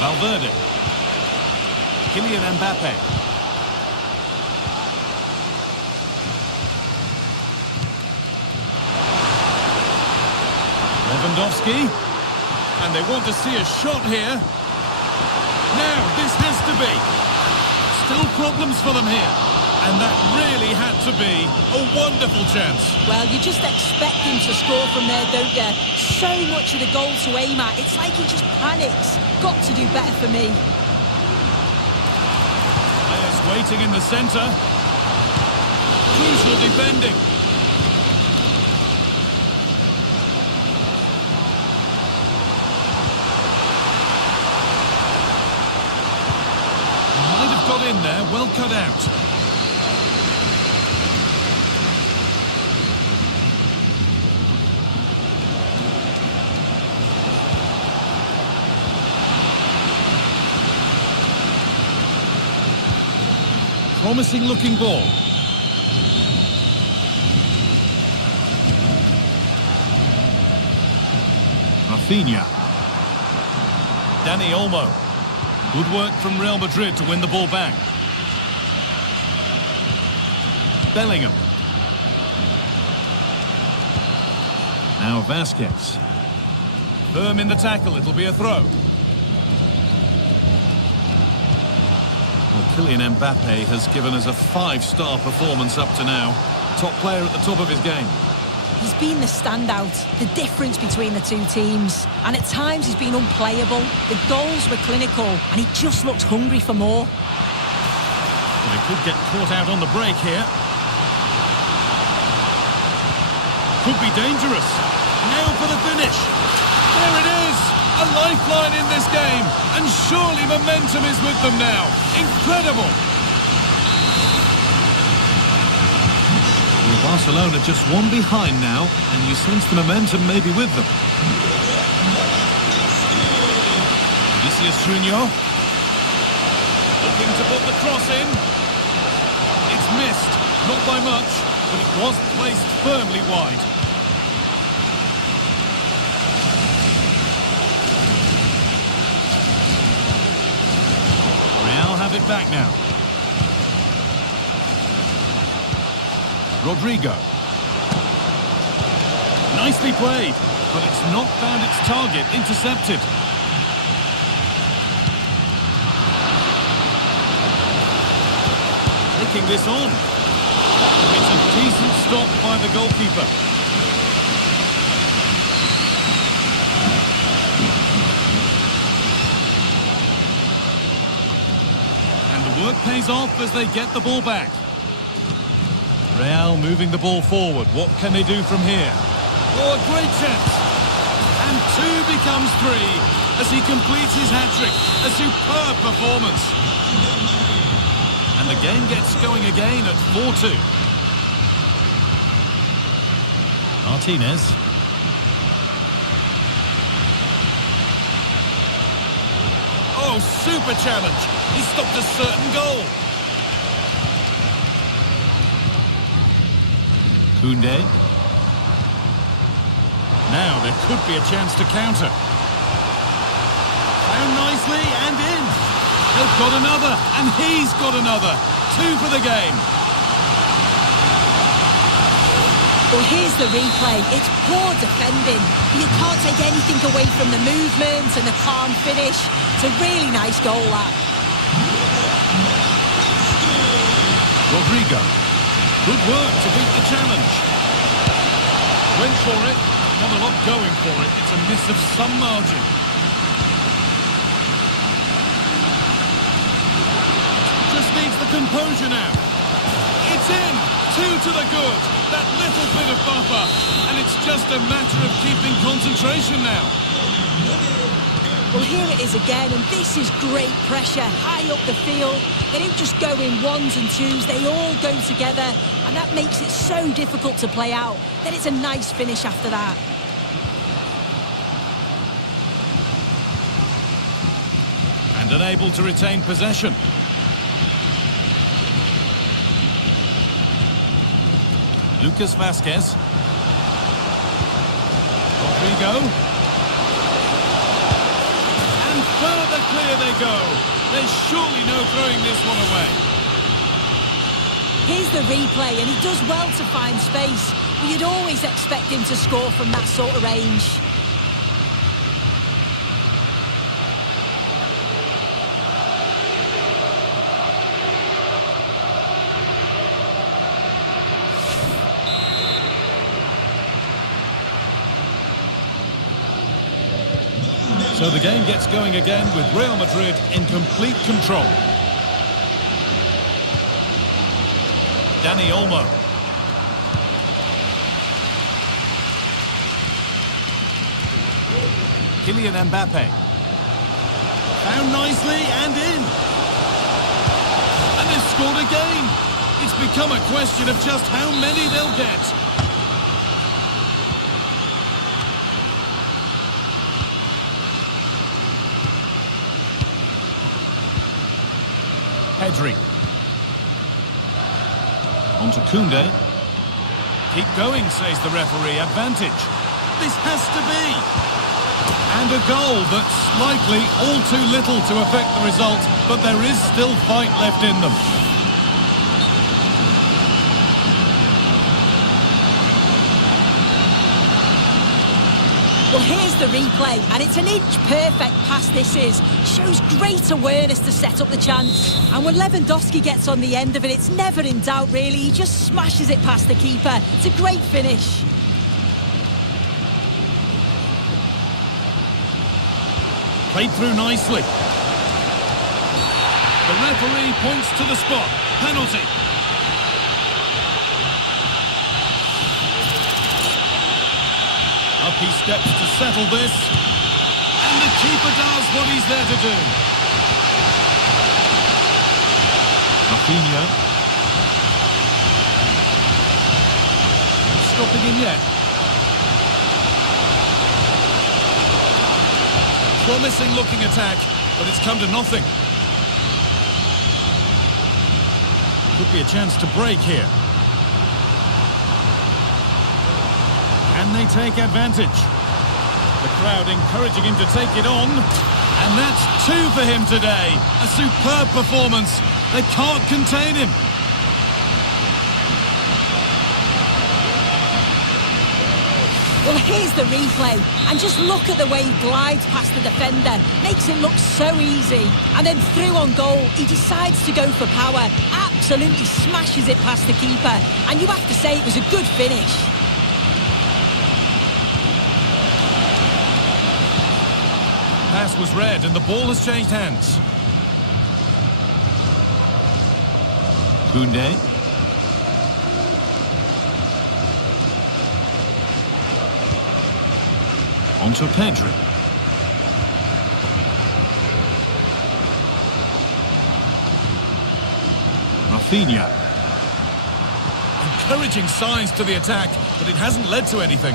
Valverde. Kylian Mbappe. Lewandowski. And they want to see a shot here. Now, this has to be. Still problems for them here. And that really had to be a wonderful chance. Well, you just expect him to score from there, don't you? So much of the goal to aim at. It's like he just panics. Got to do better for me. Players waiting in the centre. Crucial defending. Might have got in there, well cut out. Promising looking ball. Rafinha. Dani Olmo. Good work from Real Madrid to win the ball back. Bellingham. Now Vasquez. Firm in the tackle, it'll be a throw. Well, Kylian Mbappe has given us a 5-star performance up to now. Top player at the top of his game. He's been the standout, the difference between the two teams. And at times he's been unplayable. The goals were clinical, and he just looked hungry for more. Well, he could get caught out on the break here. Could be dangerous. Now for the finish. There it is. A lifeline in this game. And surely momentum is with them now. Incredible. Well, Barcelona just one behind now, and you sense the momentum may be with them. Vinicius Junior. Looking to put the cross in. It's missed. Not by much, but it was placed firmly wide. Real have it back now. Rodrigo. Nicely played, but it's not found its target. Intercepted. Taking this on. It's a decent stop by the goalkeeper. And the work pays off as they get the ball back. Real moving the ball forward. What can they do from here? Oh, a great chance. And 2 becomes 3 as he completes his hat-trick. A superb performance. And the game gets going again at 4-2. Martinez. Oh, super challenge. He stopped a certain goal. Koundé. Now there could be a chance to counter. Found nicely and in. They've got another, and he's got another. 2 for the game. Well, here's the replay. It's poor defending. You can't take anything away from the movement and the calm finish. It's a really nice goal, that. Rodrigo. Good work to beat the challenge. Went for it. Not a lot going for it. It's a miss of some margin. composure now. It's in. 2 to the good. That little bit of buffer. And it's just a matter of keeping concentration now. Well, here it is again, and this is great pressure high up the field. They don't just go in ones and twos, they all go together, and that makes it so difficult to play out. Then it's a nice finish after that. And unable to retain possession. Lucas Vasquez. Rodrigo. And further clear they go. There's surely no throwing this one away. Here's the replay, and he does well to find space. But you'd always expect him to score from that sort of range. So the game gets going again with Real Madrid in complete control. Dani Olmo. Kylian Mbappe. Found nicely and in. And they've scored again. It's become a question of just how many they'll get. Pedri. On to Koundé. Keep going, says the referee. Advantage. This has to be. And a goal that's likely all too little to affect the result, but there is still fight left in them. Well, here's the replay, and it's an inch-perfect pass this is. Shows great awareness to set up the chance. And when Lewandowski gets on the end of it, it's never in doubt, really. He just smashes it past the keeper. It's a great finish. Played through nicely. The referee points to the spot. Penalty. Up he steps to settle this. And the keeper does what he's there to do. Rafinha. Stopping him yet. Promising looking attack, but it's come to nothing. Could be a chance to break here. And they take advantage. The crowd encouraging him to take it on. And that's 2 for him today. A superb performance. They can't contain him. Well, here's the replay, and just look at the way he glides past the defender. Makes it look so easy. And then through on goal, he decides to go for power. Absolutely smashes it past the keeper. And you have to say it was a good finish. Pass was read and the ball has changed hands. Koundé. On to Pedri. Rafinha. Encouraging signs to the attack, but it hasn't led to anything.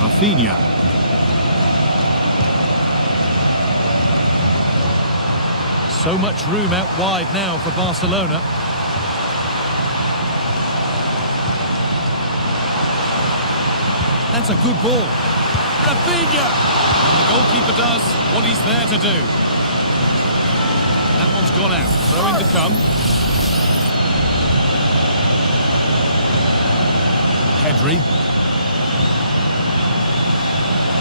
Rafinha. So much room out wide now for Barcelona. That's a good ball. Rafinha! And the goalkeeper does what he's there to do. That one's gone out. Throw-in to come. Pedri.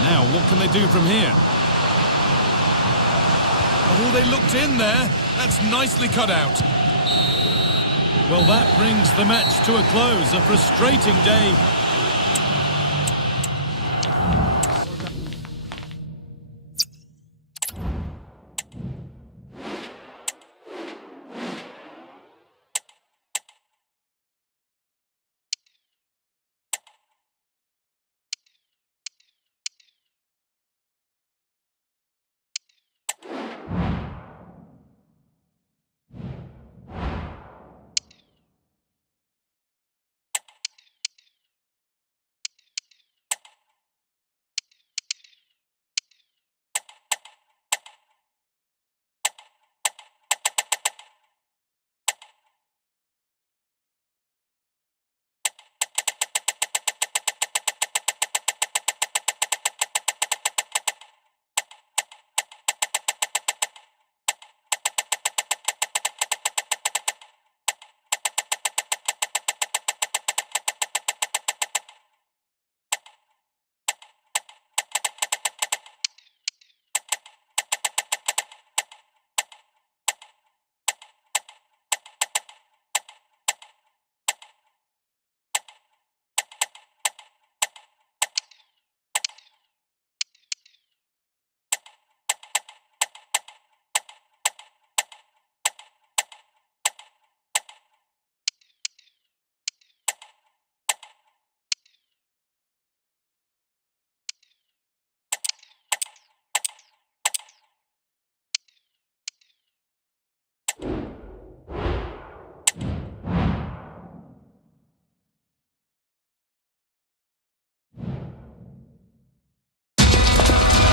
Now, what can they do from here? Oh, they looked in there. That's nicely cut out. Well, that brings the match to a close. A frustrating day.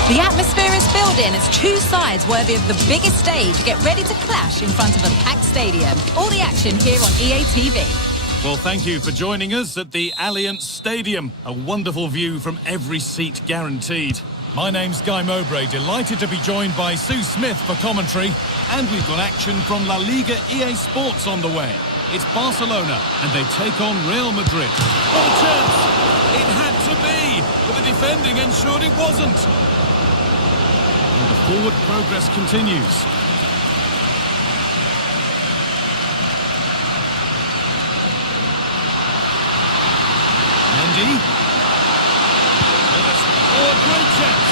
The atmosphere is building as two sides worthy of the biggest stage get ready to clash in front of a packed stadium. All the action here on EA TV. Well, thank you for joining us at the Allianz Stadium. A wonderful view from every seat guaranteed. My name's Guy Mowbray, delighted to be joined by Sue Smith for commentary. And we've got action from La Liga EA Sports on the way. It's Barcelona, and they take on Real Madrid. What a chance! It had to be, but the defending ensured it wasn't. And the forward progress continues. Mendy. Oh, a great chance.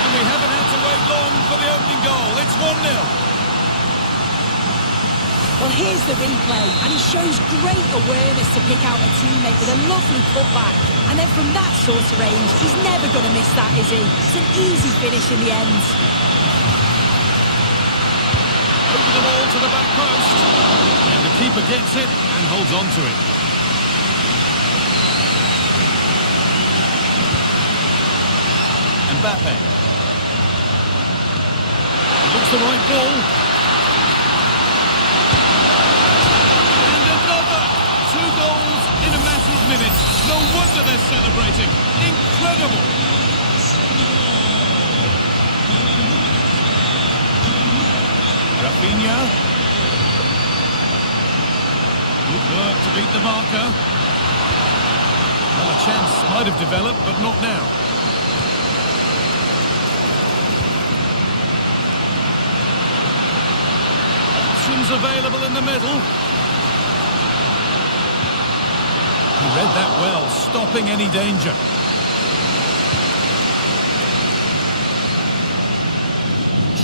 And we haven't had to wait long for the opening goal. It's 1-0. Well, here's the replay, and he shows great awareness to pick out a teammate with a lovely cutback. And then from that sort of range, he's never going to miss that, is he? It's an easy finish in the end. Over the ball to the back post. And the keeper gets it and holds on to it. Mbappe. It looks the right ball. And another! 2 goals in a matter of minutes. No wonder they're celebrating. Incredible! Rafinha. Good work to beat the marker. Well, a chance might have developed, but not now. Options available in the middle. He read that well, stopping any danger.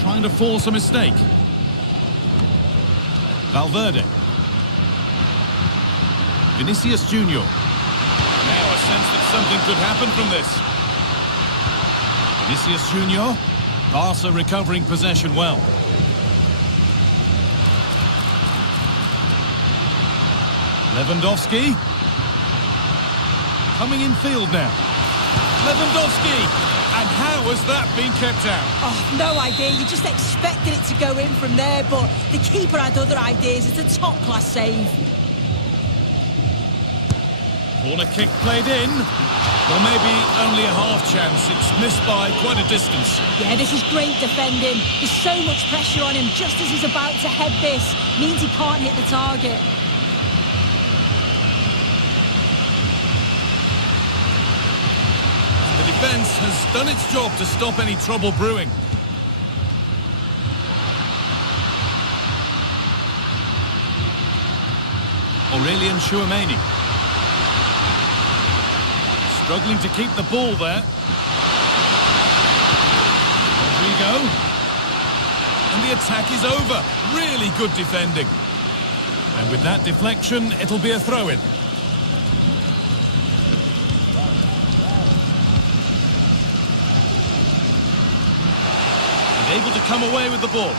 Trying to force a mistake. Valverde. Vinicius Junior. Now a sense that something could happen from this. Vinicius Junior. Barca recovering possession well. Lewandowski. Coming in field now. Lewandowski. And how has that been kept out? Oh, no idea. You just expected it to go in from there, but the keeper had other ideas. It's a top-class save. Corner kick played in. Or maybe only a half chance. It's missed by quite a distance. Yeah, this is great defending. There's so much pressure on him just as he's about to head this. Means he can't hit the target. The defence has done its job to stop any trouble brewing. Aurelian Chouameni. Struggling to keep the ball there. Rodrigo. And the attack is over. Really good defending. And with that deflection, it'll be a throw-in. And able to come away with the ball.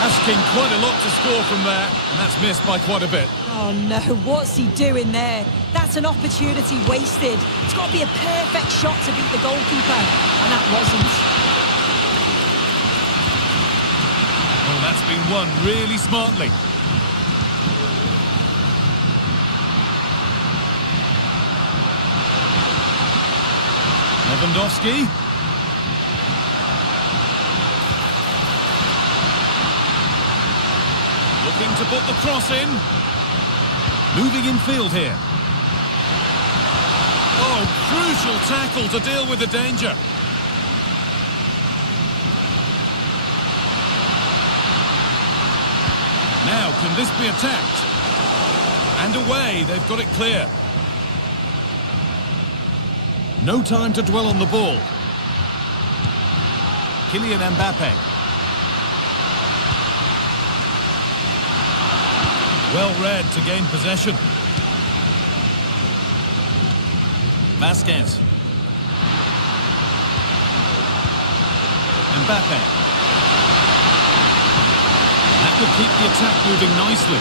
Asking quite a lot to score from there, and that's missed by quite a bit. Oh no, what's he doing there? That's an opportunity wasted. It's got to be a perfect shot to beat the goalkeeper, and that wasn't. Oh, that's been won really smartly. Lewandowski. Looking to put the cross in. Moving in field here. Oh, crucial tackle to deal with the danger. Now, can this be attacked? And away, they've got it clear. No time to dwell on the ball. Kylian Mbappe. Well read to gain possession. Vasquez. Mbappe. That could keep the attack moving nicely.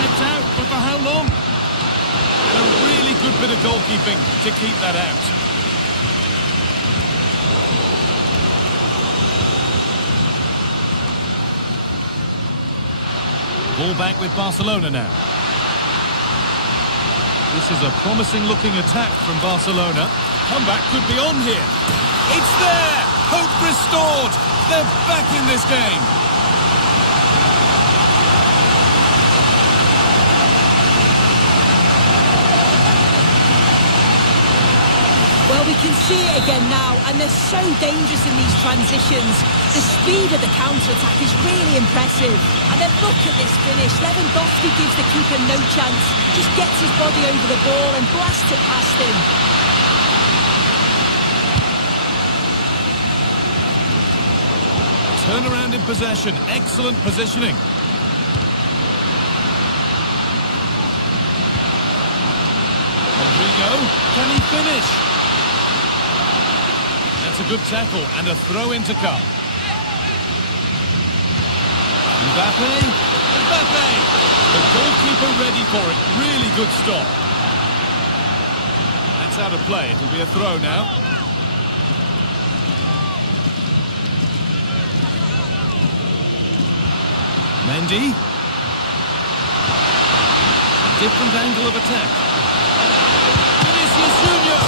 Kept out, but for how long? And a really good bit of goalkeeping to keep that out. Ball back with Barcelona now. This is a promising-looking attack from Barcelona. Comeback could be on here. It's there! Hope restored! They're back in this game! Well, we can see it again now, and they're so dangerous in these transitions. The speed of the counter-attack is really impressive. And then look at this finish. Lewandowski gives the keeper no chance. Just gets his body over the ball and blasts it past him. Turnaround in possession. Excellent positioning. Rodrigo, can he finish? That's a good tackle and a throw-in to come. Mbappe. Mbappe! The goalkeeper ready for it. Really good stop. That's out of play. It'll be a throw now. Mendy. A different angle of attack. Vinicius Junior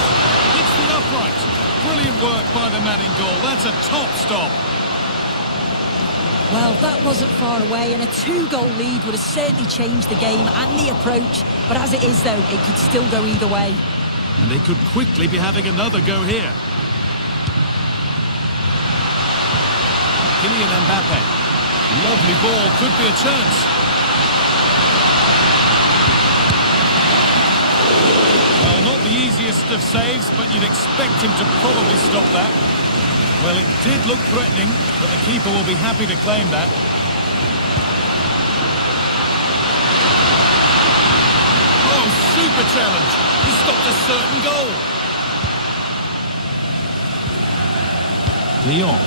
hits the upright. Brilliant work by the man in goal. That's a top stop. Well, that wasn't far away, and a 2-goal lead would have certainly changed the game and the approach. But as it is, though, it could still go either way. And they could quickly be having another go here. Kylian Mbappe. Lovely ball, could be a chance. Well, not the easiest of saves, but you'd expect him to probably stop that. Well, it did look threatening, but the keeper will be happy to claim that. Oh, super challenge. He stopped a certain goal. Lyon.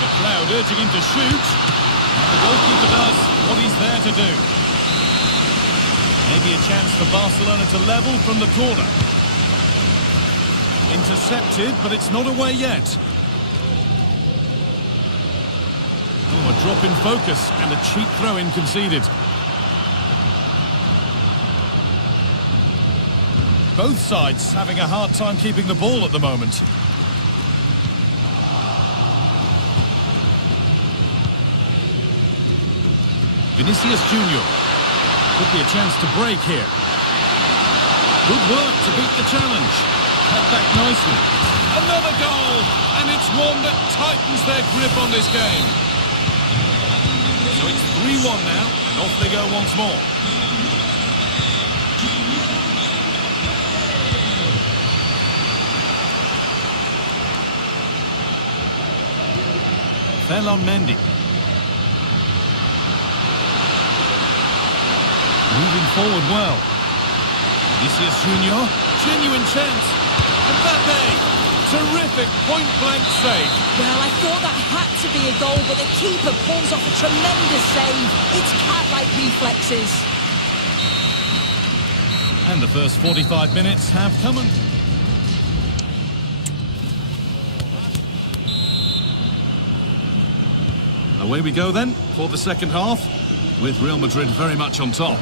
The crowd urging him to shoot. And the goalkeeper does what he's there to do. Maybe a chance for Barcelona to level from the corner. Intercepted, but it's not away yet. Oh, a drop in focus and a cheap throw-in conceded. Both sides having a hard time keeping the ball at the moment. Vinicius Junior. Could be a chance to break here. Good work to beat the challenge. Cut back nicely. Another goal, and it's one that tightens their grip on this game. So it's 3-1 now, and off they go once more. Mendy. Moving forward well. Vinicius Junior, genuine chance. Mbappe, terrific point-blank save. Well, I thought that had to be a goal, but the keeper pulls off a tremendous save. It's cat-like reflexes. And the first 45 minutes have come and... Away we go then for the second half, with Real Madrid very much on top.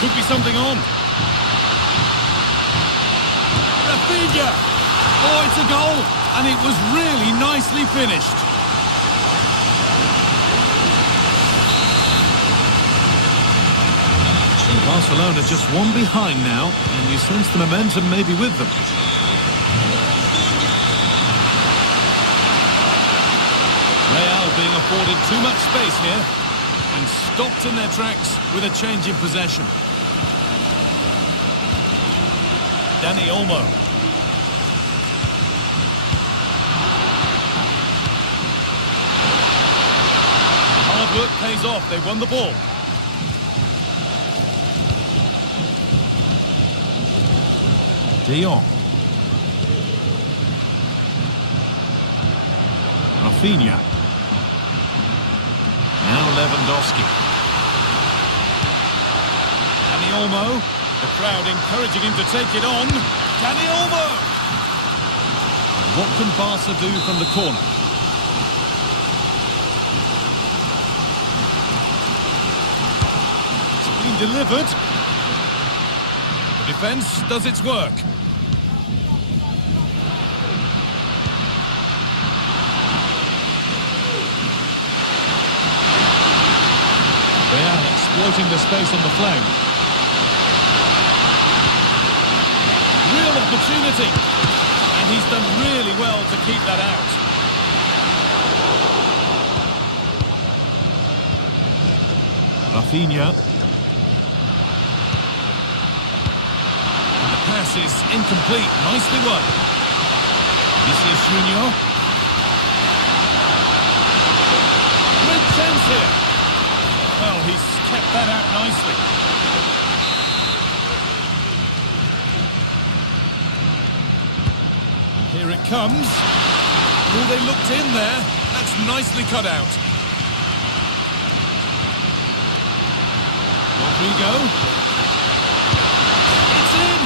Could be something on. Rafinha! Oh, it's a goal, and it was really nicely finished. Barcelona just one behind now, and you sense the momentum may be with them. Real being afforded too much space here, and stopped in their tracks with a change in possession. Dani Olmo. Hard work pays off, they've won the ball. De Jong. Rafinha. Now Lewandowski. Dani Olmo. The crowd encouraging him to take it on. Dani Olmo. What can Barca do from the corner? It's been delivered. The defence does its work. Real exploiting the space on the flank. Real opportunity. And he's done really well to keep that out. Rafinha. The pass is incomplete. Nicely won. Vinicius Junior. Great chance here. Well, he's kept that out nicely. Here it comes. Oh, they looked in there. That's nicely cut out. Rodrigo. It's in!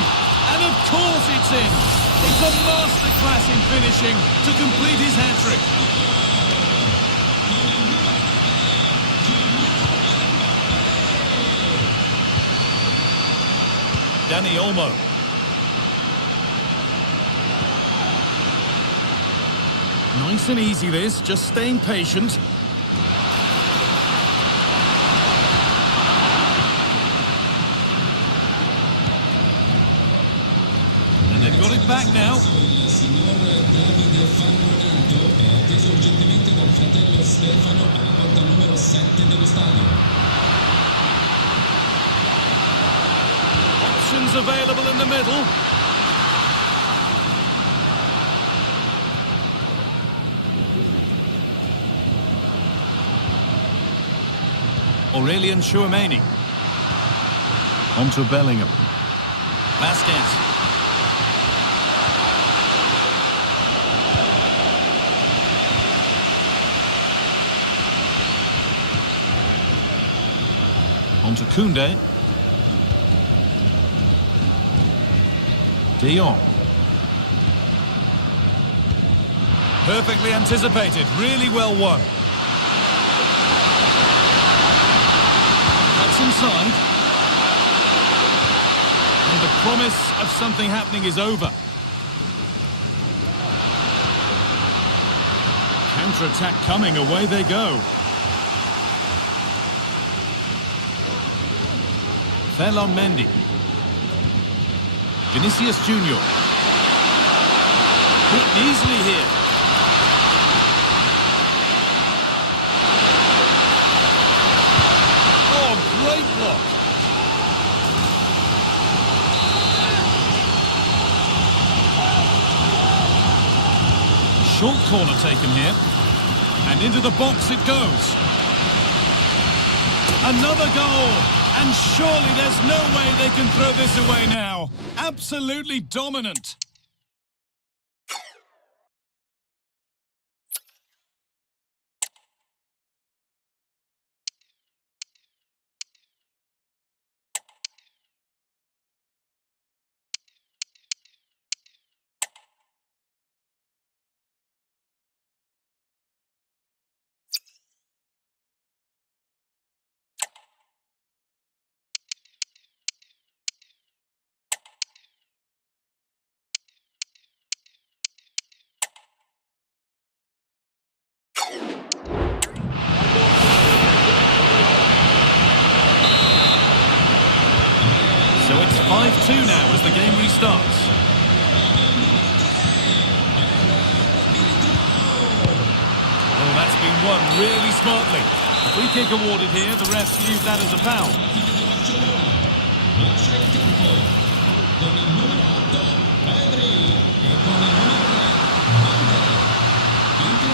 And of course it's in! It's a masterclass in finishing to complete his hat-trick. Dani Olmo. Nice and easy this, just staying patient. And they've got it back now. Options available in the middle. Aurelian Tchouameni. On to Bellingham. Vasquez. On to Koundé. De Jong. Perfectly anticipated, really well won. That's inside. And the promise of something happening is over. Counter-attack coming, away they go. Mendy. Vinicius Junior. Beaten easily here. Oh, great block. Short corner taken here. And into the box it goes. Another goal. And surely there's no way they can throw this away now. Absolutely dominant. So it's 5-2 now as the game restarts. Oh, that's been won really smartly. A free kick awarded here. The refs use that as a foul.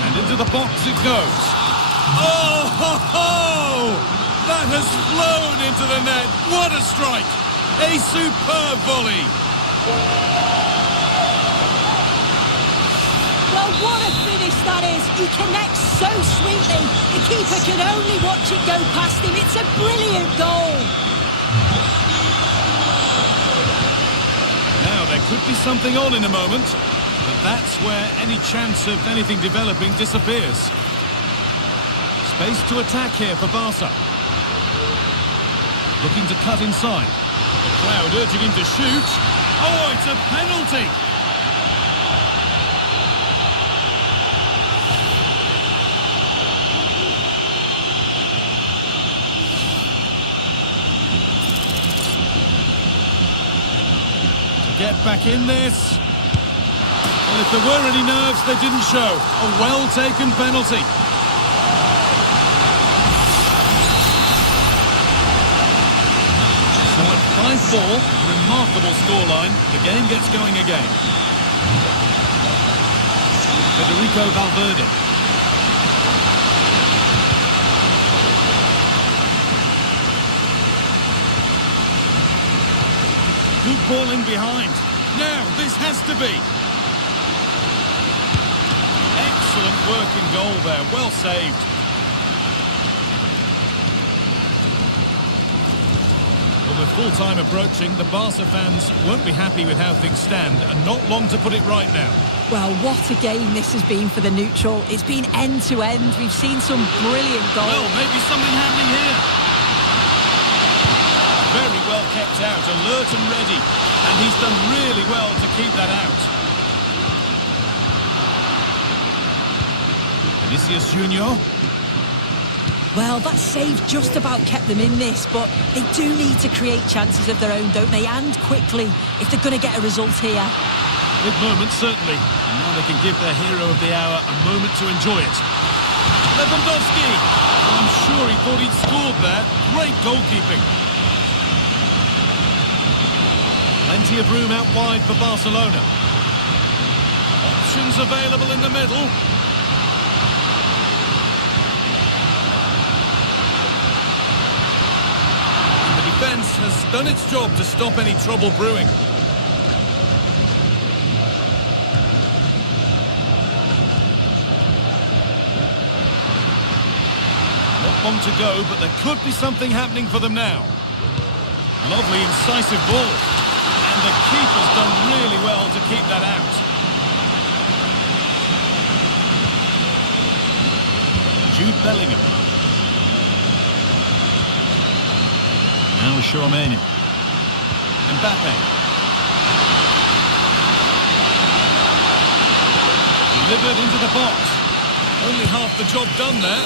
And into the box it goes. Oh, ho, ho! That has flown into the net. What a strike! A superb volley. Well, what a finish that is. He connects so sweetly. The keeper can only watch it go past him. It's a brilliant goal. Now, there could be something on in a moment, but that's where any chance of anything developing disappears. Space to attack here for Barca. Looking to cut inside. The crowd urging him to shoot. Oh, it's a penalty! To get back in this. Well, if there were any nerves, they didn't show. A well-taken penalty. So at 5-4, remarkable scoreline. The game gets going again. Federico Valverde. Good ball in behind. Now, this has to be. Excellent work in goal there. Well saved. Well, with full time approaching, the Barca fans won't be happy with how things stand, and not long to put it right now. Well, what a game this has been for the neutral. It's been end to end. We've seen some brilliant goals. Well, maybe something happening here. Very well kept out, alert and ready. And he's done really well to keep that out. Vinicius Junior. Well, that save just about kept them in this, but they do need to create chances of their own, don't they? And quickly, if they're going to get a result here. Big moment, certainly. And now they can give their hero of the hour a moment to enjoy it. Lewandowski. Well, I'm sure he thought he'd scored there. Great goalkeeping. Plenty of room out wide for Barcelona. Options available in the middle. The defence has done its job to stop any trouble brewing. Not long to go, but there could be something happening for them now. Lovely, incisive ball. And the keeper's done really well to keep that out. Jude Bellingham. Now Tchouameni. Mbappe. Delivered into the box. Only half the job done there.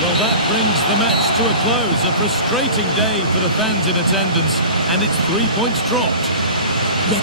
Well, that brings the match to a close. A frustrating day for the fans in attendance, and it's 3 points dropped. Yeah.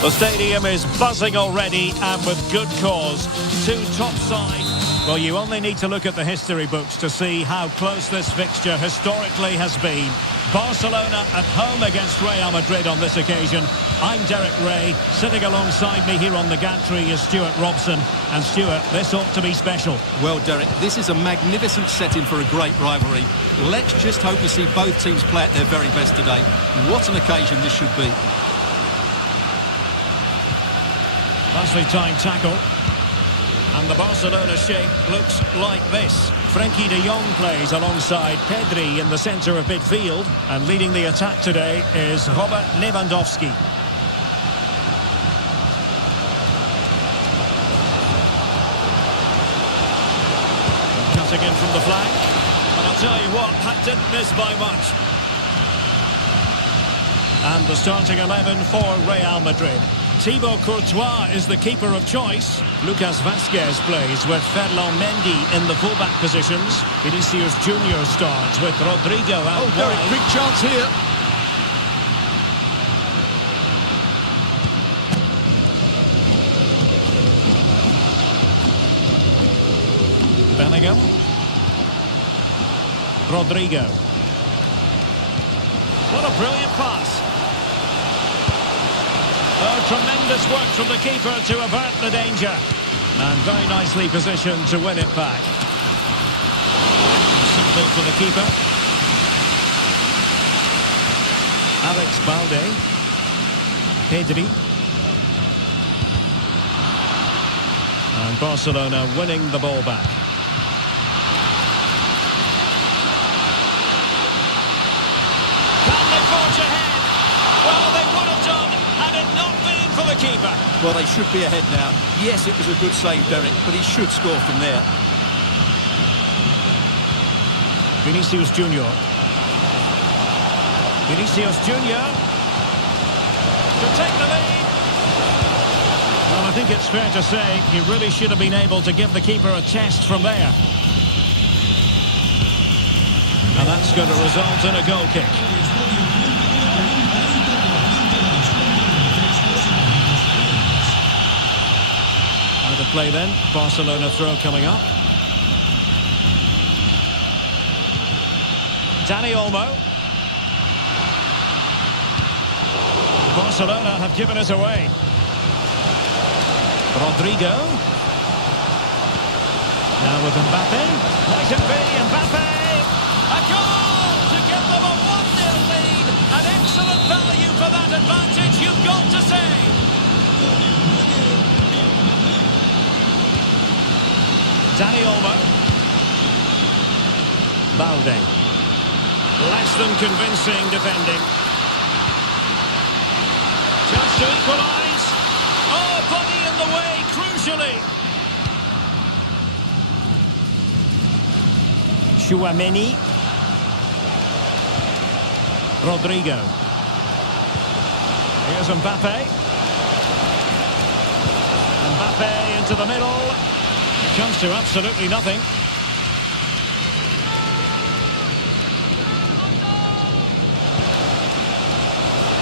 The stadium is buzzing already, and with good cause. Two top sides. Well, you only need to look at the history books to see how close this fixture historically has been. Barcelona at home against Real Madrid on this occasion. I'm Derek Ray. Sitting alongside me here on the gantry is Stuart Robson. And Stuart, this ought to be special. Well, Derek, this is a magnificent setting for a great rivalry. Let's just hope to see both teams play at their very best today. What an occasion this should be. Nicely timed tackle. And the Barcelona shape looks like this. Frenkie de Jong plays alongside Pedri in the centre of midfield. And leading the attack today is Robert Lewandowski. Cutting in from the flank. And I'll tell you what, that didn't miss by much. And the starting 11 for Real Madrid. Thibaut Courtois is the keeper of choice. Lucas Vazquez plays with Ferland Mendy in the fullback positions. Vinicius Junior starts with Rodrigo out Oh, Derek, wide. big chance here. Bellingham. Rodrigo. What a brilliant pass. Oh, tremendous work from the keeper to avert the danger. And very nicely positioned to win it back. Simple for the keeper. Alex Balde. Pedri. And Barcelona winning the ball back. Can they forge ahead? Well, they would have done had it not been for the keeper. Well, they should be ahead now. Yes, it was a good save, Derek, but he should score from there. Vinicius Junior. Vinicius Junior to take the lead. Well, I think it's fair to say he really should have been able to give the keeper a test from there. And that's going to result in a goal kick. Out of play then. Barcelona throw coming up. Dani Olmo. Barcelona have given it away. Rodrigo. Now with Mbappe. Might it be Mbappe? A goal to give them a 1-0 lead. An excellent value for that advantage, you've got to say. Dani Olmo. Balde. Less than convincing defending. Chance to equalise. Oh, body in the way, crucially. Chouameni. Rodrigo. Here's Mbappe. Mbappe into the middle. It comes to absolutely nothing.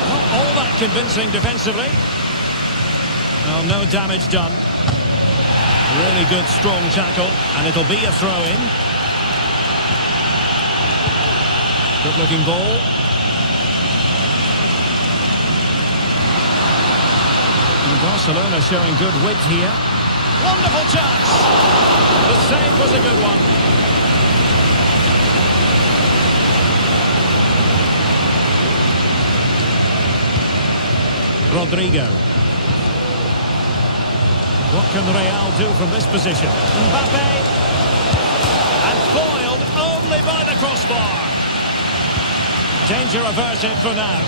Not all that convincing defensively. Well, no damage done. Really good, strong tackle, and it'll be a throw-in. Good-looking ball. And Barcelona showing good width here. Wonderful chance. The save was a good one. Rodrigo. What can Real do from this position? Mbappe. And foiled only by the crossbar. Danger averted for now.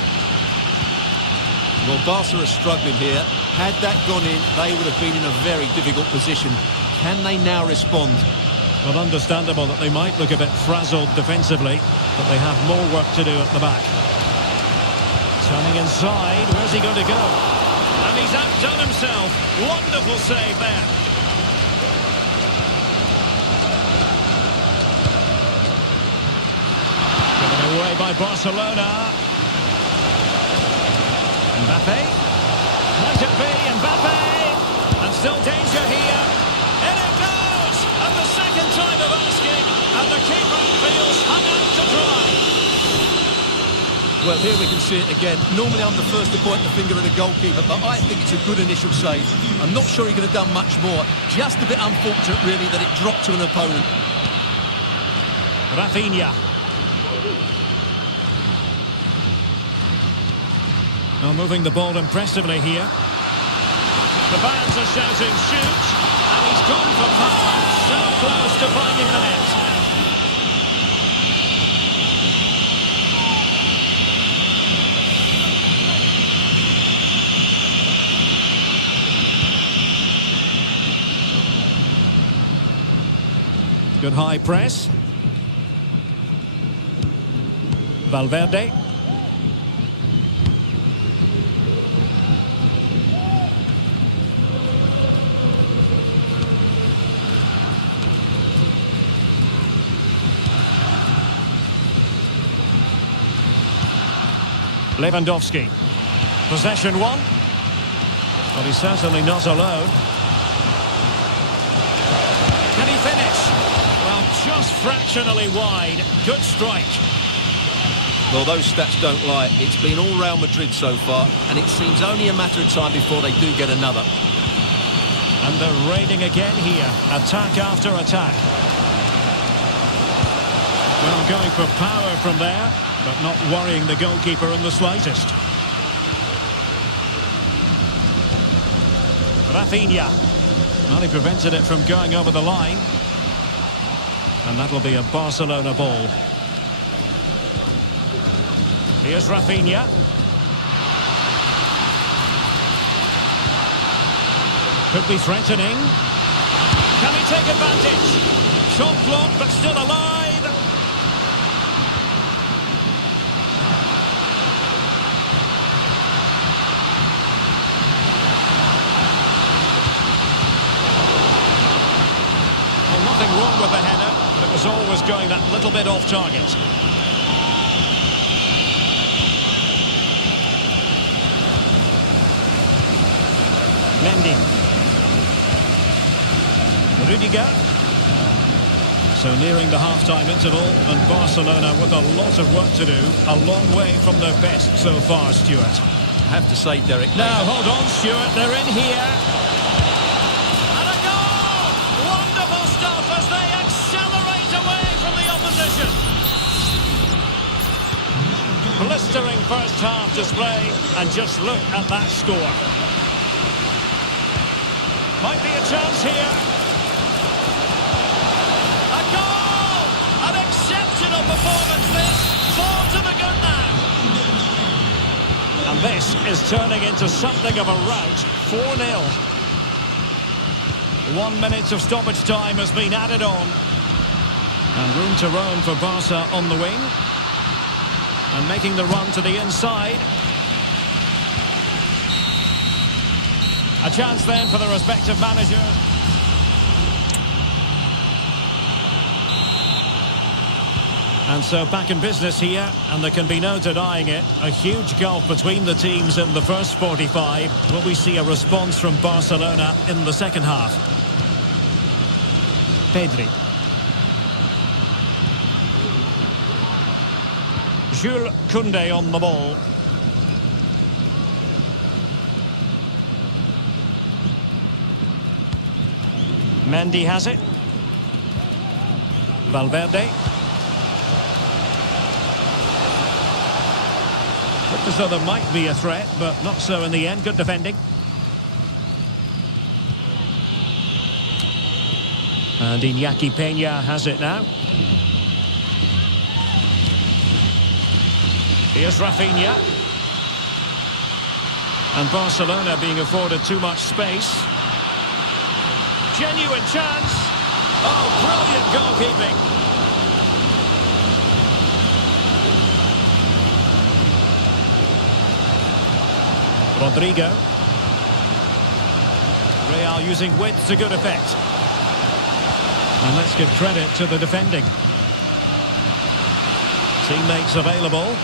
Well, Barca are struggling here. Had that gone in, they would have been in a very difficult position. Can they now respond? Well, understandable that they might look a bit frazzled defensively, but they have more work to do at the back. Turning inside, where's he going to go? And he's outdone himself. Wonderful save there. Given away by Barcelona. Mbappe. Might it be Mbappe? And still danger here. In it goes! And the second time of asking. And the keeper feels hung out to dry. Well, here we can see it again. Normally I'm the first to point the finger at the goalkeeper, but I think it's a good initial save. I'm not sure he could have done much more. Just a bit unfortunate, really, that it dropped to an opponent. Rafinha. Now moving the ball impressively here. The fans are shouting, shoot! And he's gone for power. So close to finding the net. Good high press. Valverde. Lewandowski. Possession one. But he's certainly not alone. Can he finish? Well, just fractionally wide. Good strike. Well, those stats don't lie. It's been all Real Madrid so far, and it seems only a matter of time before they do get another. And they're raiding again here. Attack after attack. Well, going for power from there, but not worrying the goalkeeper in the slightest. Rafinha. Well, he prevented it from going over the line. And that will be a Barcelona ball. Here's Rafinha. Could be threatening. Can he take advantage? Shot blocked, but still alive. Well, nothing wrong with the header, but it was always going that little bit off target. Mendy. Rudiger. So nearing the half-time interval, and Barcelona with a lot of work to do. A long way from their best so far, Stuart. I have to say, Derek. Now, hold on, Stuart. They're in here. And a goal! Wonderful stuff as they accelerate away from the opposition. Blistering first-half display, and just look at that score. Might be a chance here. A goal! An exceptional performance this. 4 to the good now. And this is turning into something of a rout. 4-0. 1 minute of stoppage time has been added on. And room to roam for Barca on the wing. And making the run to the inside. A chance then for the respective manager. And so back in business here, and there can be no denying it. A huge gulf between the teams in the first 45. Will we see a response from Barcelona in the second half? Pedri. Jules Koundé on the ball. Mendy has it. Valverde. Looked as though there might be a threat, but not so in the end. Good defending. And Iñaki Peña has it now. Here's Rafinha. And Barcelona being afforded too much space. Genuine chance. Oh, brilliant goalkeeping. Rodrigo. Real using width to good effect. And let's give credit to the defending. Teammates available,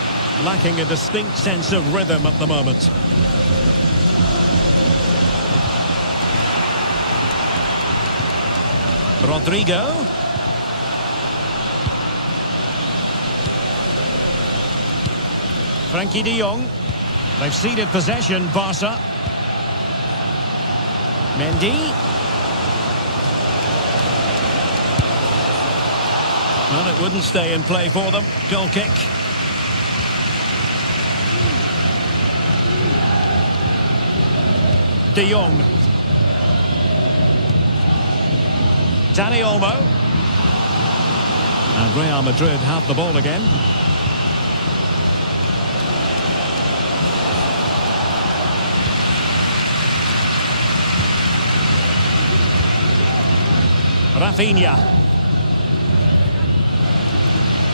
lacking a distinct sense of rhythm at the moment. Rodrigo. Frankie de Jong. They've ceded possession, Barca. Mendy. Well, it wouldn't stay in play for them. Goal kick. De Jong. Dani Olmo. And Real Madrid have the ball again. Rafinha.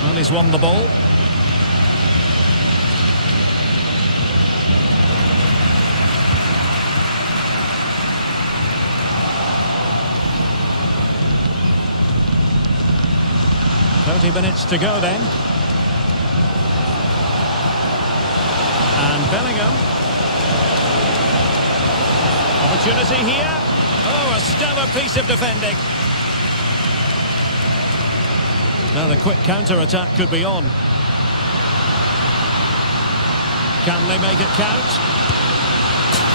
And he's won the ball. Minutes to go then. And Bellingham. Opportunity here. Oh, a stellar piece of defending. Now the quick counter-attack could be on. Can they make it count?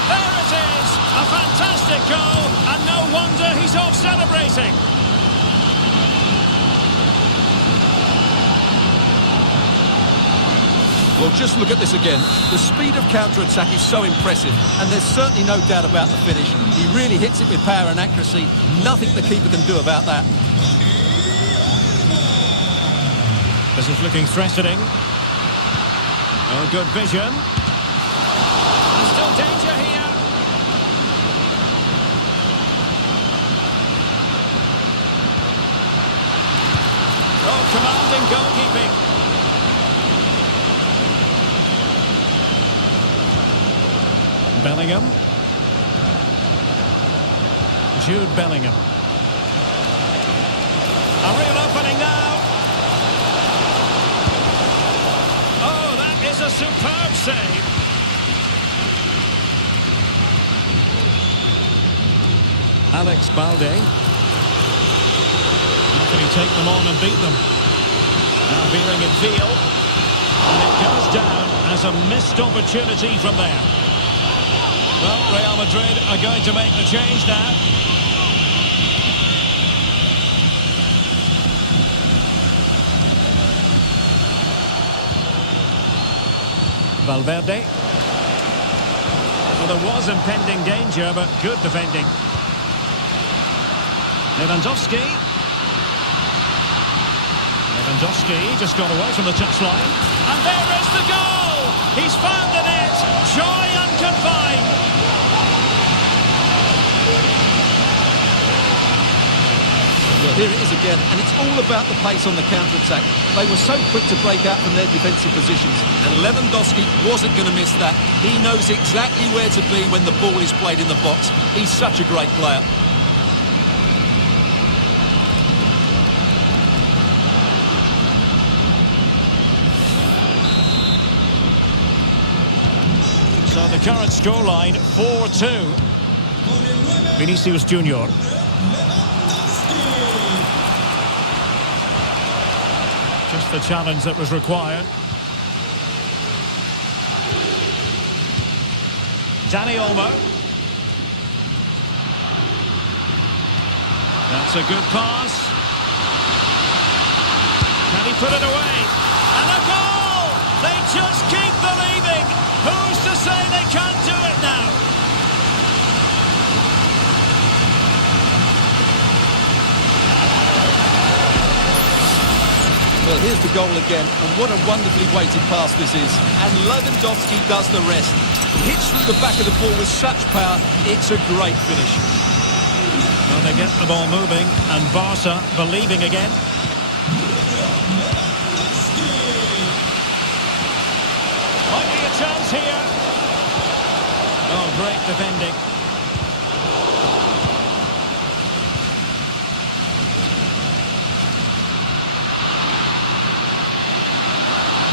There it is! A fantastic goal, and no wonder he's off celebrating. Well, just look at this again. The speed of counter-attack is so impressive, and there's certainly no doubt about the finish. He really hits it with power and accuracy. Nothing the keeper can do about that. This is looking threatening. Oh, good vision. There's still danger here. Oh, commanding goalkeeping. Bellingham. Jude Bellingham. A real opening now. Oh, that is a superb save. Alex Balde. How can he take them on and beat them? Now veering in field. And it goes down as a missed opportunity from there. Well, Real Madrid are going to make the change now. Valverde. Well, there was impending danger, but good defending. Lewandowski. Lewandowski just got away from the touchline. And there is the goal! He's found the net! Joy unconfined! Well, here it is again, and it's all about the pace on the counter-attack. They were so quick to break out from their defensive positions, and Lewandowski wasn't going to miss that. He knows exactly where to be when the ball is played in the box. He's such a great player. So the current scoreline, 4-2. Vinicius Junior. Just the challenge that was required. Dani Olmo. That's a good pass. Can he put it away? And a goal! They just keep believing. Who's to say they can't do it now? Well, here's the goal again, and what a wonderfully weighted pass this is. And Lewandowski does the rest. Hits through the back of the ball with such power, it's a great finish. Well, they get the ball moving, and Barca believing again. Might be a chance here. Oh, great defending.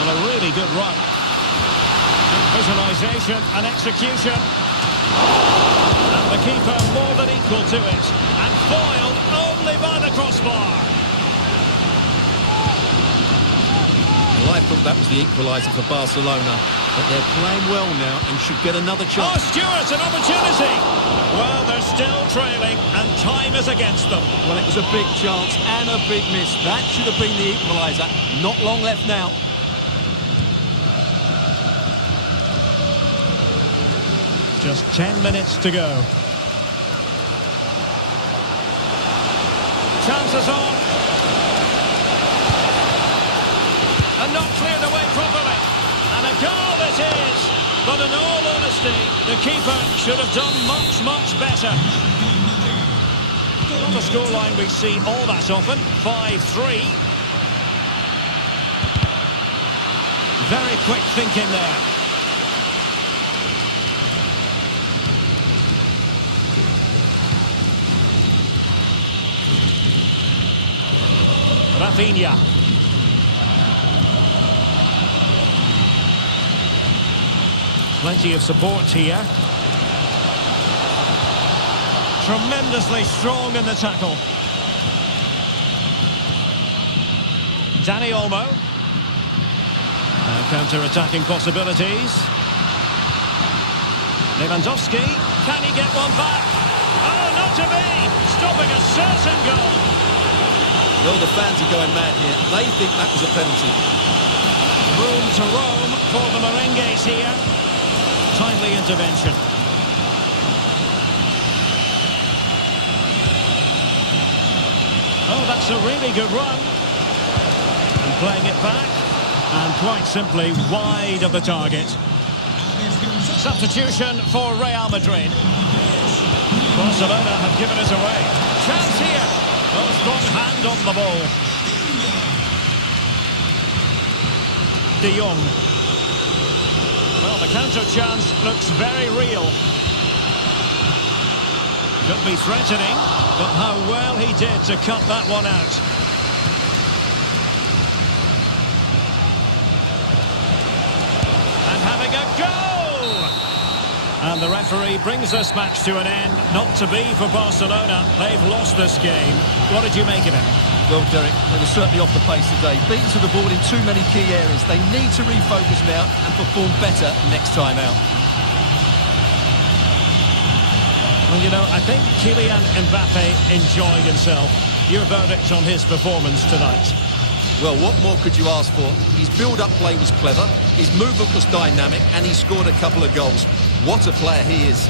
Well, a really good run. Good visualisation and execution. And the keeper more than equal to it. And foiled only by the crossbar. Well, I thought that was the equaliser for Barcelona. But they're playing well now and should get another Oh, chance. Stewart, an opportunity. Well, they're still trailing and time is against them. Well, it was a big chance and a big miss. That should have been the equaliser. Not long left now. Just 10 minutes to go. Chances on. And not cleared away properly. And a goal it is. But in all honesty, the keeper should have done much, much better. Not a scoreline we see all that often. 5-3. Very quick thinking there. Rafinha. Plenty of support here. Tremendously strong in the tackle. Dani Olmo. Now counter-attacking possibilities. Lewandowski. Can he get one back? Oh, not to be! Stopping a certain goal. Well, the fans are going mad here. They think that was a penalty. Room to roam for the Merengues here. Timely intervention. Oh, that's a really good run. And playing it back. And quite simply wide of the target. Substitution for Real Madrid. Barcelona have given it away. Chance here. Oh, strong hand on the ball. De Jong. Well, the counter chance looks very real. Could be threatening, but how well he did to cut that one out. And having a go! And the referee brings this match to an end. Not to be for Barcelona. They've lost this game. What did you make of it? Well, Derek, they were certainly off the pace today. Beaten to the ball in too many key areas. They need to refocus now and perform better next time out. Well, you know, I think Kylian Mbappe enjoyed himself. Your verdict on his performance tonight? Well, what more could you ask for? His build-up play was clever, his movement was dynamic, and he scored a couple of goals. What a player he is.